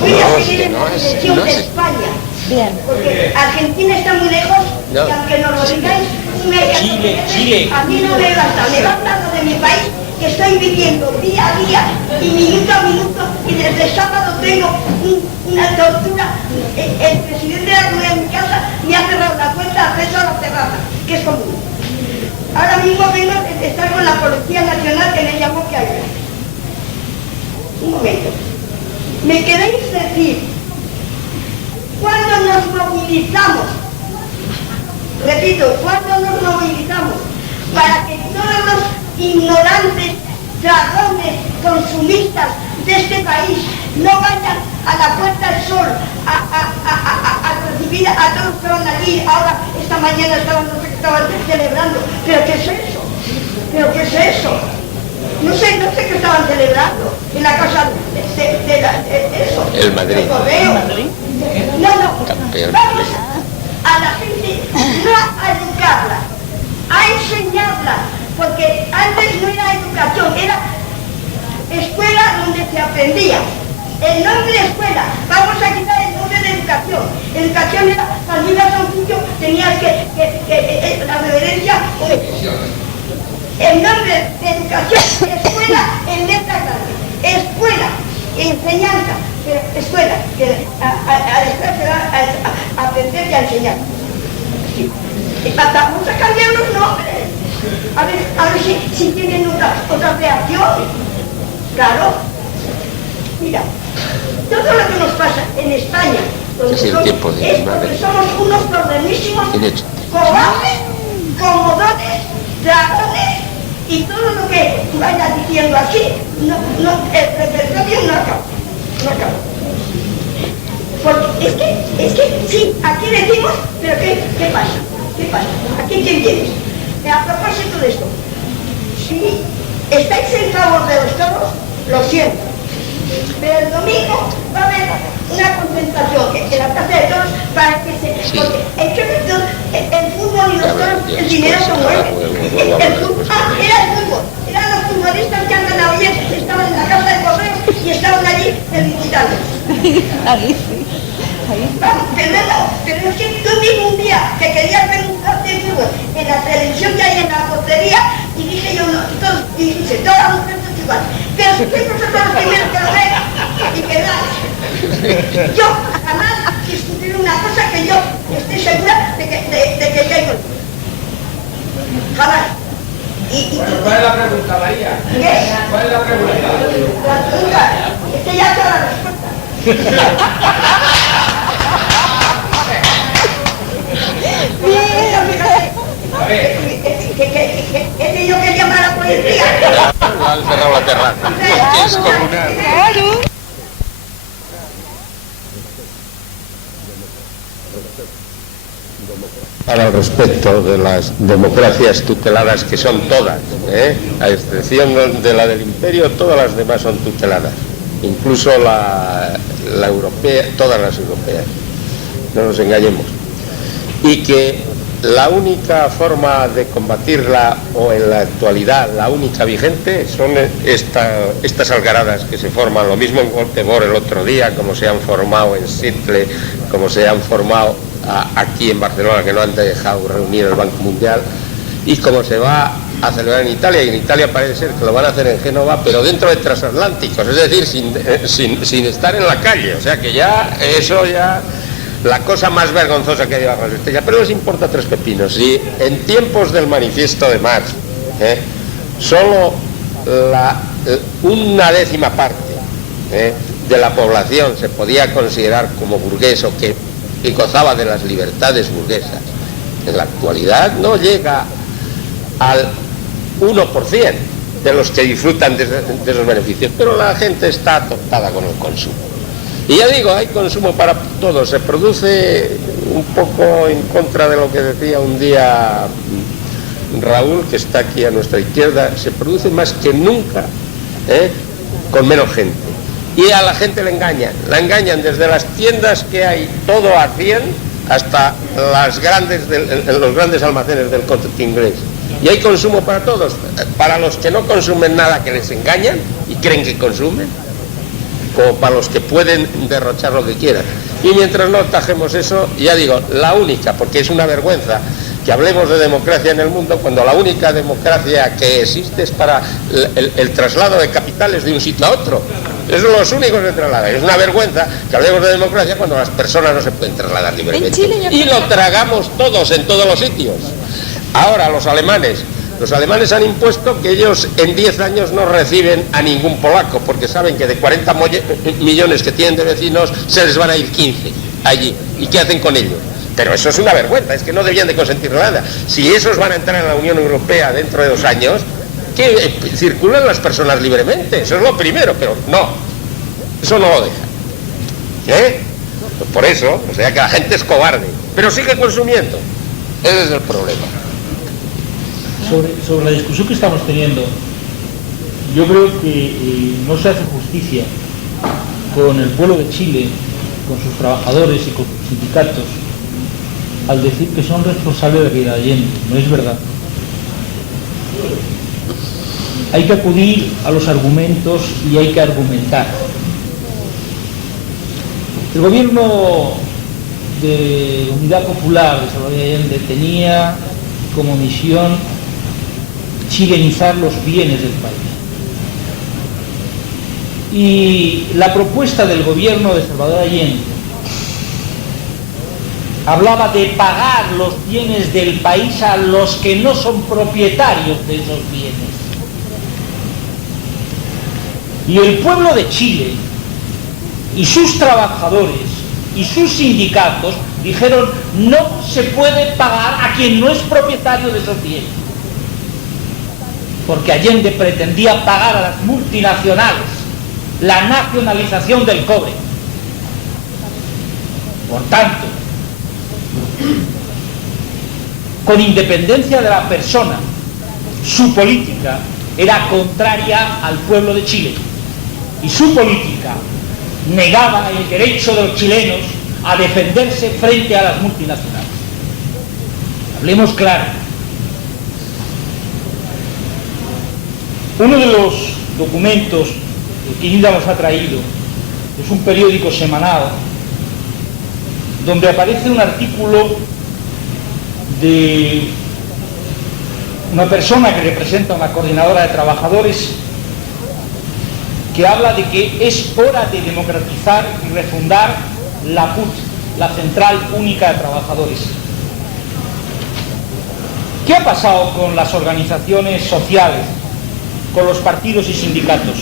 Voy a seguir en la dirección de España. Bien. Porque Argentina está muy lejos y aunque no lo digáis, Chile. a mí no me basta. Me basta lo de mi país, que estoy viviendo día a día y minuto a minuto, y desde sábado tengo una tortura. El presidente de la comunidad de mi casa me ha cerrado la puerta de acceso a la terraza, que es común. Ahora mismo vengo de estar con la Policía Nacional, que me llamó que ayer. Un momento. ¿Me queréis decir cuándo nos movilizamos? Repito, ¿cuándo nos movilizamos? Para que todos los ignorantes, dragones, consumistas de este país no vayan a la Puerta del Sol a recibir a todos que van allí. Ahora, esta mañana estaban, no sé qué estaban celebrando. ¿Pero qué es eso? ¿Pero qué es eso? No sé qué estaban celebrando en la casa de eso. El Madrid. El correo. No. Campeón. Vamos a la gente no a educarla, a enseñarla, porque antes no era educación, era escuela donde se aprendía. El nombre de escuela, vamos a quitar el nombre de educación. Educación era, cuando ibas a un sitio, tenías que la reverencia. El nombre de educación, escuela en letra grande. Escuela, enseñanza, escuela, a la escuela se va a aprender y a enseñar. Sí. Vamos a cambiar los nombres. A ver si tienen otra reacción. Claro. Mira, todo lo que nos pasa en España, es porque somos unos problemísimos, cobardes, comodones, dragones, y todo lo que vaya diciendo así, el repertorio no acaba. Porque es que, sí, aquí decimos, pero ¿qué pasa? ¿Qué pasa? ¿Aquí quién vienes? A propósito de esto, si estáis en favor de los toros, lo siento. Pero el domingo va a haber una concentración en la Plaza de Toros para que se... Sí. Porque el fútbol y los toros, el dinero se mueve. Era el fútbol. Eran los futbolistas que han ganado ayer, estaban en la Casa de Correos y estaban allí felicitando. Ahí sí. Vamos, pero es que tú mismo un día que querías ver un partido de fútbol en la televisión que hay en la portería y dije yo, no, y dice, todas las mujeres son iguales. Pero si sois vosotros los primeros que lo ven y que veáis. Yo jamás discutiré una cosa que yo estoy segura de que tengo. Jamás. ¿Cuál es la pregunta, María? ¿Qué? ¿Cuál es la pregunta? La pregunta es que ya está la respuesta. A ver. Que yo quería llamar a la policía. Han cerrado la terraza. Que es comunal. Claro. Para el respecto de las democracias tuteladas, que son todas, a excepción de la del imperio, todas las demás son tuteladas, incluso la europea, todas las europeas, no nos engañemos, y que la única forma de combatirla, o en la actualidad la única vigente, son estas algaradas que se forman, lo mismo en Göteborg el otro día, como se han formado en Seattle, como se han formado aquí en Barcelona, que no han dejado reunir el Banco Mundial, y como se va a celebrar en Italia, y en Italia parece ser que lo van a hacer en Génova, pero dentro de transatlánticos, es decir, sin estar en la calle, o sea que ya, eso ya, la cosa más vergonzosa que hay bajo la estrella. Pero les importa tres pepinos. Si en tiempos del manifiesto de Marx, solo una décima parte de la población se podía considerar como burgués o que gozaba de las libertades burguesas, en la actualidad no llega al 1% de los que disfrutan de esos beneficios, pero la gente está atontada con el consumo. Y ya digo, hay consumo para todo. Se produce, un poco en contra de lo que decía un día Raúl, que está aquí a nuestra izquierda, se produce más que nunca, con menos gente. Y a la gente la engañan desde las tiendas que hay todo a 100 hasta los grandes almacenes del Corte Inglés. Y hay consumo para todos, para los que no consumen nada, que les engañan y creen que consumen, como para los que pueden derrochar lo que quieran. Y mientras no atajemos eso, ya digo, la única, porque es una vergüenza que hablemos de democracia en el mundo cuando la única democracia que existe es para el traslado de capitales de un sitio a otro. Esos son los únicos que trasladan. Es una vergüenza que hablemos de democracia cuando las personas no se pueden trasladar libremente. Y lo tragamos todos en todos los sitios. Ahora los alemanes han impuesto que ellos en 10 años no reciben a ningún polaco, porque saben que de 40 millones que tienen de vecinos se les van a ir 15 allí. ¿Y qué hacen con ellos? Pero eso es una vergüenza, es que no debían de consentir nada. Si esos van a entrar en la Unión Europea dentro de 2 años, que circulen las personas libremente, eso es lo primero, pero no, eso no lo dejan. Pues por eso, o sea que la gente es cobarde, pero sigue consumiendo. Ese es el problema. Sobre la discusión que estamos teniendo, yo creo que no se hace justicia con el pueblo de Chile, con sus trabajadores y con sus sindicatos, al decir que son responsables de la caída de Allende. No es verdad. hay que acudir a los argumentos y hay que argumentar. El gobierno de Unidad Popular de Salvador Allende tenía como misión chilenizar los bienes del país. Y la propuesta del gobierno de Salvador Allende hablaba de pagar los bienes del país a los que no son propietarios de esos bienes. Y el pueblo de Chile y sus trabajadores y sus sindicatos dijeron: no se puede pagar a quien no es propietario de esos bienes. Porque Allende pretendía pagar a las multinacionales la nacionalización del cobre. Por tanto, con independencia de la persona, su política era contraria al pueblo de Chile y su política negaba el derecho de los chilenos a defenderse frente a las multinacionales. Hablemos claro. Uno de los documentos que INDA nos ha traído es un periódico semanal donde aparece un artículo de una persona que representa una coordinadora de trabajadores que habla de que es hora de democratizar y refundar la CUT, la Central Única de Trabajadores. ¿Qué ha pasado con las organizaciones sociales, con los partidos y sindicatos?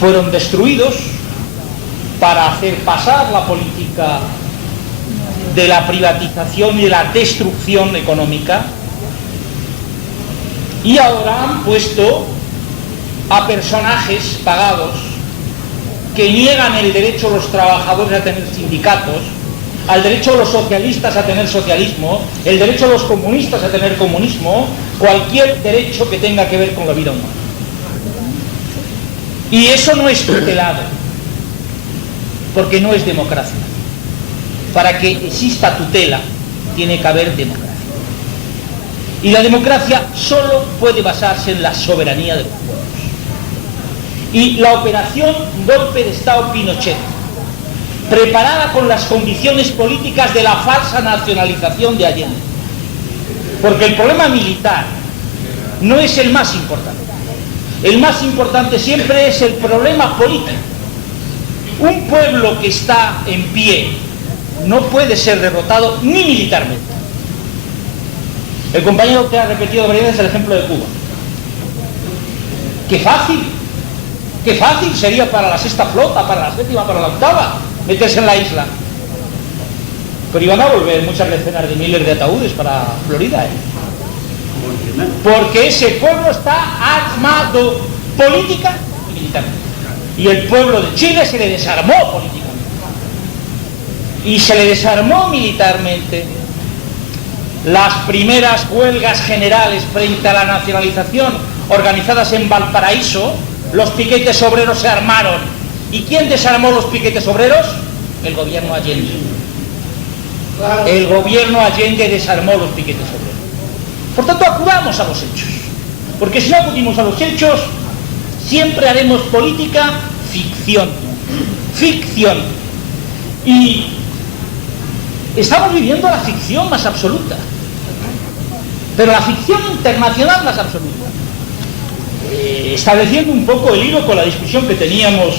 Fueron destruidos para hacer pasar la política de la privatización y de la destrucción económica, y ahora han puesto a personajes pagados que niegan el derecho de los trabajadores a tener sindicatos, al derecho de los socialistas a tener socialismo, el derecho de los comunistas a tener comunismo, cualquier derecho que tenga que ver con la vida humana. Y eso no es tutelado, porque no es democracia. Para que exista tutela, tiene que haber democracia. Y la democracia solo puede basarse en la soberanía de los pueblos. Y la operación golpe de Estado Pinochet, preparada con las condiciones políticas de la falsa nacionalización de Allende, porque el problema militar no es el más importante. El más importante siempre es el problema político. Un pueblo que está en pie no puede ser derrotado ni militarmente. El compañero que ha repetido varias veces el ejemplo de Cuba. ¡Qué fácil sería para la sexta flota, para la séptima, para la octava, meterse en la isla! Pero iban a volver muchas decenas de miles de ataúdes para Florida, ¿eh? Porque ese pueblo está armado política y militarmente. Y el pueblo de Chile se le desarmó políticamente. Y se le desarmó militarmente. Las primeras huelgas generales frente a la nacionalización organizadas en Valparaíso, los piquetes obreros se armaron. ¿Y quién desarmó los piquetes obreros? El gobierno Allende. El gobierno Allende desarmó los piquetes obreros. Por tanto, acudamos a los hechos. Porque si no acudimos a los hechos, siempre haremos política ficción. Ficción. Y estamos viviendo la ficción más absoluta. Pero la ficción internacional más absoluta. Estableciendo un poco el hilo con la discusión que teníamos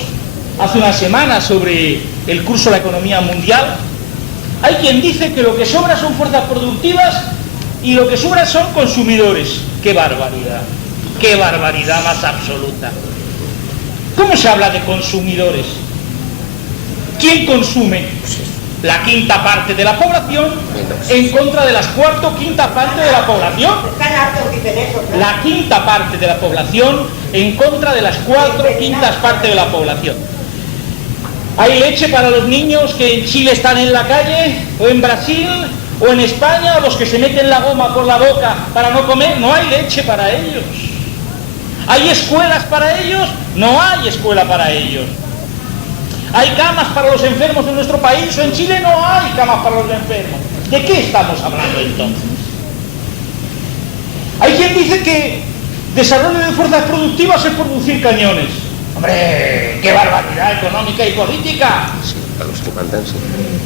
hace una semana sobre el curso de la economía mundial, hay quien dice que lo que sobra son fuerzas productivas y lo que sobra son consumidores. ¡Qué barbaridad! ¡Qué barbaridad más absoluta! ¿Cómo se habla de consumidores? ¿Quién consume? La quinta parte de la población en contra de las cuarta o quinta parte de la población. La quinta parte de la población en contra de las cuatro quintas partes de la población. ¿Hay leche para los niños que en Chile están en la calle, o en Brasil, o en España, o los que se meten la goma por la boca para no comer? No hay leche para ellos. ¿Hay escuelas para ellos? No hay escuela para ellos. ¿Hay camas para los enfermos en nuestro país o en Chile? No hay camas para los enfermos. ¿De qué estamos hablando entonces? Hay quien dice que Desarrollo de fuerzas productivas es producir cañones. ¡Hombre, qué barbaridad económica y política! Sí, a los que mandan, sí.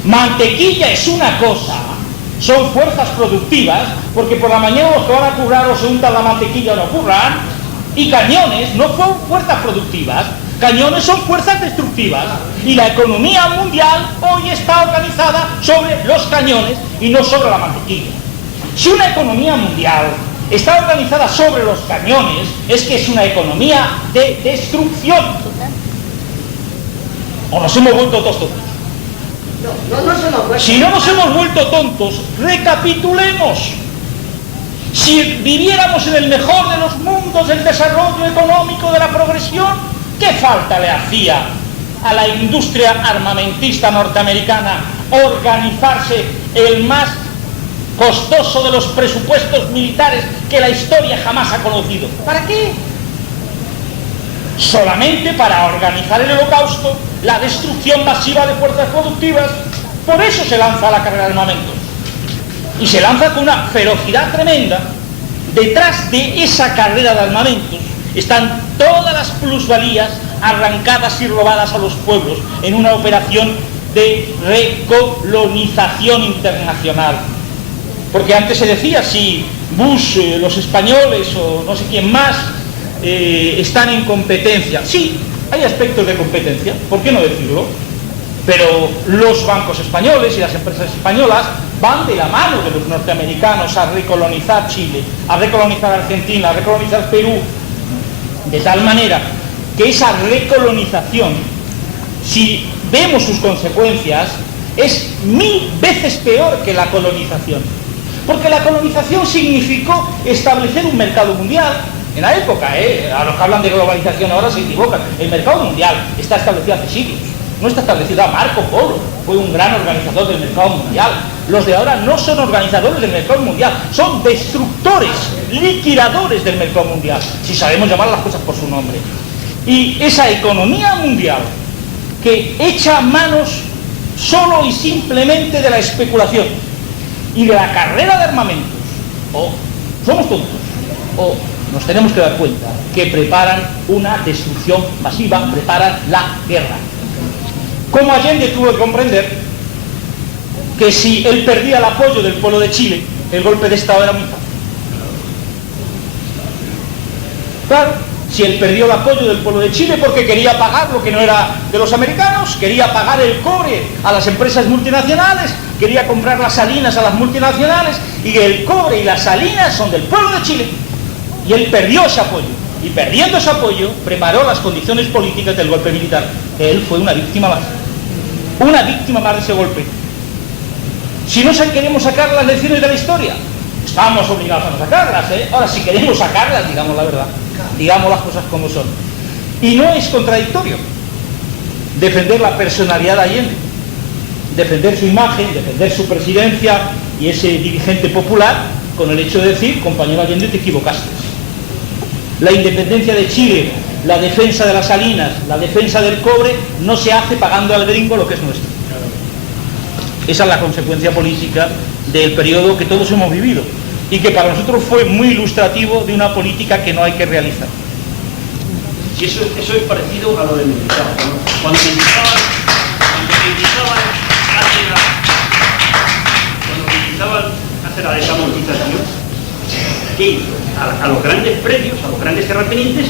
Mantequilla es una cosa, son fuerzas productivas, porque por la mañana los que van a currar o se untan la mantequilla no curran, y cañones no son fuerzas productivas, cañones son fuerzas destructivas, y la economía mundial hoy está organizada sobre los cañones y no sobre la mantequilla. Si una economía mundial está organizada sobre los cañones, es que es una economía de destrucción. ¿O nos hemos vuelto tontos? No se nos vuelve. Si no nos hemos vuelto tontos, recapitulemos. Si viviéramos en el mejor de los mundos del desarrollo económico, de la progresión, ¿qué falta le hacía a la industria armamentista norteamericana organizarse el más costoso de los presupuestos militares que la historia jamás ha conocido? ¿Para qué? Solamente para organizar el holocausto, la destrucción masiva de fuerzas productivas. Por eso se lanza a la carrera de armamentos. Y se lanza con una ferocidad tremenda. Detrás de esa carrera de armamentos están todas las plusvalías arrancadas y robadas a los pueblos en una operación de recolonización internacional. Porque antes se decía, si Bush, los españoles o no sé quién más están en competencia. Sí, hay aspectos de competencia, ¿por qué no decirlo? Pero los bancos españoles y las empresas españolas van de la mano de los norteamericanos a recolonizar Chile, a recolonizar Argentina, a recolonizar Perú, de tal manera que esa recolonización, si vemos sus consecuencias, es 1000 veces peor que la colonización. Porque la colonización significó establecer un mercado mundial. En la época, a los que hablan de globalización ahora se equivocan. El mercado mundial está establecido hace siglos. No está establecido. Marco Polo fue un gran organizador del mercado mundial. Los de ahora no son organizadores del mercado mundial, son destructores, liquidadores del mercado mundial, si sabemos llamar las cosas por su nombre. Y esa economía mundial que echa manos solo y simplemente de la especulación y de la carrera de armamentos, o somos tontos, o nos tenemos que dar cuenta que preparan una destrucción masiva, preparan la guerra. Como Allende tuvo que comprender que si él perdía el apoyo del pueblo de Chile, el golpe de Estado era muy fácil. Claro, si él perdió el apoyo del pueblo de Chile porque quería pagar lo que no era de los americanos, quería pagar el cobre a las empresas multinacionales, quería comprar las salinas a las multinacionales, y el cobre y las salinas son del pueblo de Chile. Y él perdió ese apoyo, y perdiendo ese apoyo preparó las condiciones políticas del golpe militar, que él fue una víctima más de ese golpe. Si no queremos sacar las lecciones de la historia, estamos obligados a no sacarlas, Ahora, si queremos sacarlas, digamos la verdad, digamos las cosas como son. Y no es contradictorio defender la personalidad de Allende, defender su imagen, defender su presidencia y ese dirigente popular, con el hecho de decir, compañero Allende, te equivocaste. La independencia de Chile, la defensa de las salinas, la defensa del cobre, no se hace pagando al gringo lo que es nuestro. Esa es la consecuencia política del periodo que todos hemos vivido y que para nosotros fue muy ilustrativo de una política que no hay que realizar. Y eso es parecido a lo del militar, ¿no? Cuando criticaban hacer la desamortización, ¿qué hizo? A los grandes predios, a los grandes terratenientes,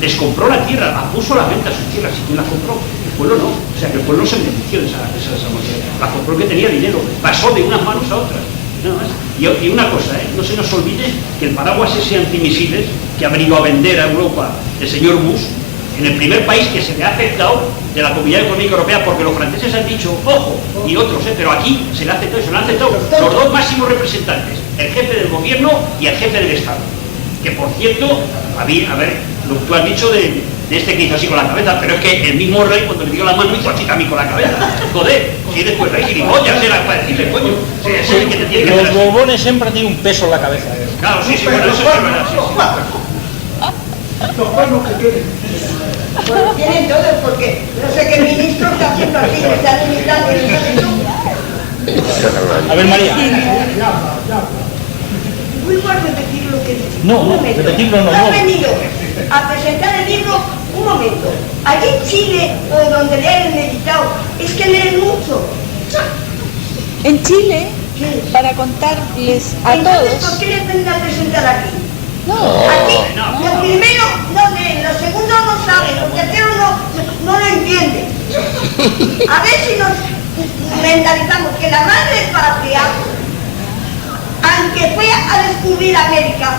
les compró la tierra, puso a la venta sus tierras. ¿Y quién las compró? El pueblo no. O sea, que el pueblo no se benefició de esa desamortización. Las compró el que tenía dinero, pasó de unas manos a otras. Nada más. Y una cosa, no se nos olvide que el paraguas ese antimisiles que ha venido a vender a Europa el señor Bush, en el primer país que se le ha aceptado de la Comunidad Económica Europea, porque los franceses han dicho, ojo, y otros, pero aquí se le ha aceptado, se le han aceptado los dos máximos representantes, el jefe del gobierno y el jefe del Estado. Que por cierto, a ver, lo que tú has dicho de este que hizo así con la cabeza, pero es que el mismo rey cuando le dio la mano hizo así también con la cabeza. Joder, si después rey gilipollas era para decirle, coño, es el que te tiene que hacer Los así. Borbones siempre tienen un peso en la cabeza. Claro, sí, bueno, eso es verdad, sí. Los cuernos que tienen. Bueno, tienen todos porque no sé qué ministro está haciendo así, me está limitando el A ver, María. vuelvo a repetir lo que dije. No, Un no, momento. repetirlo no, Has no. venido a presentar el libro, un momento. Allí en Chile, o donde le hayan editado, es que leen mucho. En Chile, Sí. para contarles a Entonces, todos... ¿por qué le tienen a presentar aquí? No, Aquí, no. lo primero no leen, lo segundo no saben, lo tercero no lo entienden. A ver si nos mentalizamos que la madre patria, aunque fue a descubrir América,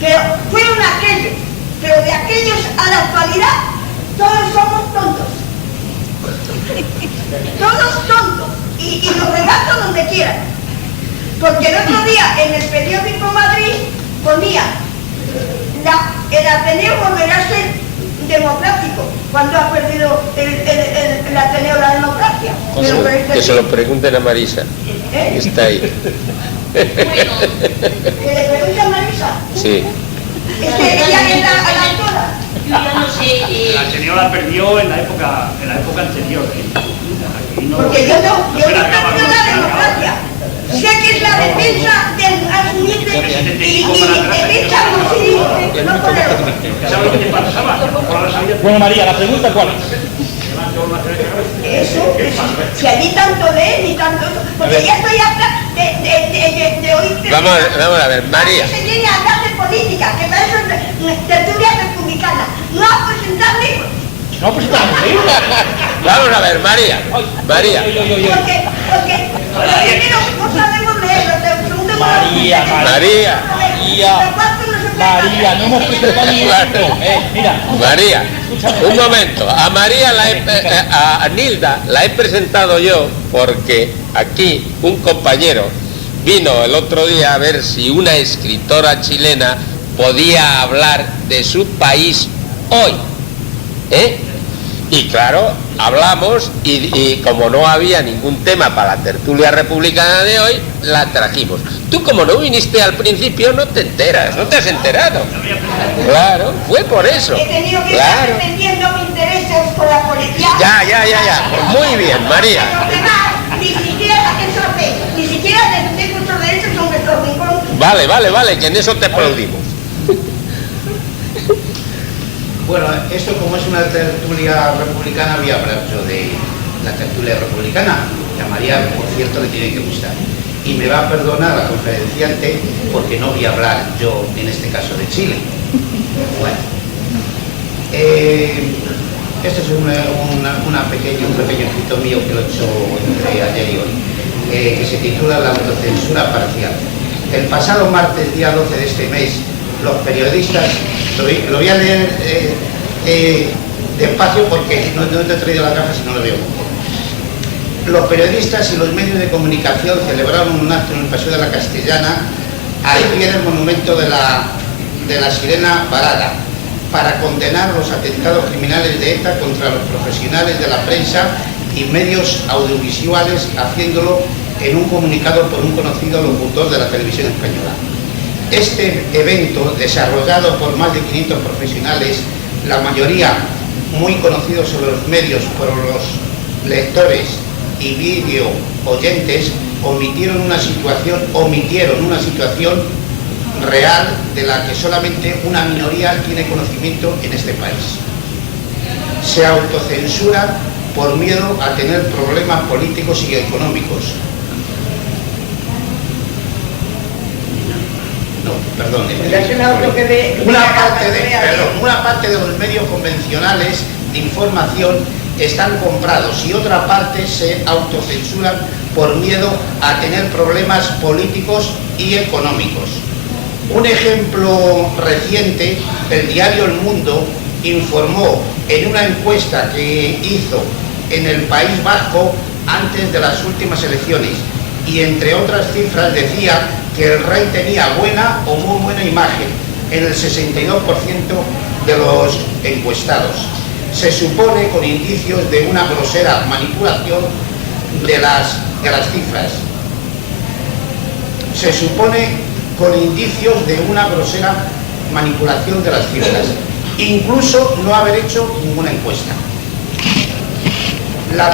pero fueron aquellos, pero de aquellos a la actualidad, todos somos tontos. Todos tontos. Y los regato donde quieran. Porque el otro día en el periódico Madrid ponía el Ateneo volverá a ser democrático cuando ha perdido el Ateneo la democracia. Que se lo pregunten a Marisa, que está ahí. Que le pregunte a Marisa. Sí. Es que ella es la autora. Yo ya no sé. La Ateneo la perdió en la época anterior. Aquí no- Porque yo no se perdido largaba, no se la largaba. democracia. Sé que es la defensa del asumirte y defensa posible, no ponerlo. ¿Sabes qué te pasaba? Por la salida- Bueno, María, la pregunta ¿cuál es? Eso, si allí tanto leen y tanto... Porque ya estoy harta de oír... Vamos a ver, María. Que se viene a hablar de política, que para eso es tertulia republicana. No a presentar libros. No, pues está bien. Vamos a ver, María. María. Porque primero no sabemos leerlo, te pregunto... María, María, no hemos presentado ni esto. Mira. María, un momento. A María, a Nilda, la he presentado yo porque aquí un compañero vino el otro día a ver si una escritora chilena podía hablar de su país hoy. Y claro, hablamos y como no había ningún tema para la tertulia republicana de hoy, la trajimos. Tú como no viniste al principio no te enteras, no te has enterado. Claro, fue por eso. He tenido que estar defendiendo mis intereses con la policía. Ya. Pues muy bien, María. Los demás, ni siquiera saquen sorteo, ni siquiera defender nuestros derechos son nuestros vínculos. Vale, que en eso te aplaudimos. Bueno, esto como es una tertulia republicana, voy a hablar yo de la tertulia republicana, que a María, por cierto, le tiene que gustar. Y me va a perdonar la conferenciante porque no voy a hablar yo, en este caso, de Chile. Bueno, este es un pequeño escrito mío que lo he hecho entre ayer y hoy, que se titula La autocensura parcial. El pasado martes, día 12 de este mes, los periodistas, lo voy a leer despacio porque no te he traído la caja si no lo veo. Los periodistas y los medios de comunicación celebraron un acto en el Paseo de la Castellana al pie del monumento de la Sirena Varada para condenar los atentados criminales de ETA contra los profesionales de la prensa y medios audiovisuales, haciéndolo en un comunicado por un conocido locutor de la televisión española. Este evento, desarrollado por más de 500 profesionales, la mayoría muy conocidos sobre los medios por los lectores y vídeo oyentes, omitieron una situación real de la que solamente una minoría tiene conocimiento en este país. Se autocensura por miedo a tener problemas políticos y económicos. Una parte de los medios convencionales de información están comprados y otra parte se autocensuran por miedo a tener problemas políticos y económicos. Un ejemplo reciente, el diario El Mundo informó en una encuesta que hizo en el País Vasco antes de las últimas elecciones y entre otras cifras decía que el rey tenía buena o muy buena imagen en el 62% de los encuestados. Se supone con indicios de una grosera manipulación de las cifras. Se supone con indicios de una grosera manipulación de las cifras. Incluso no haber hecho ninguna encuesta. La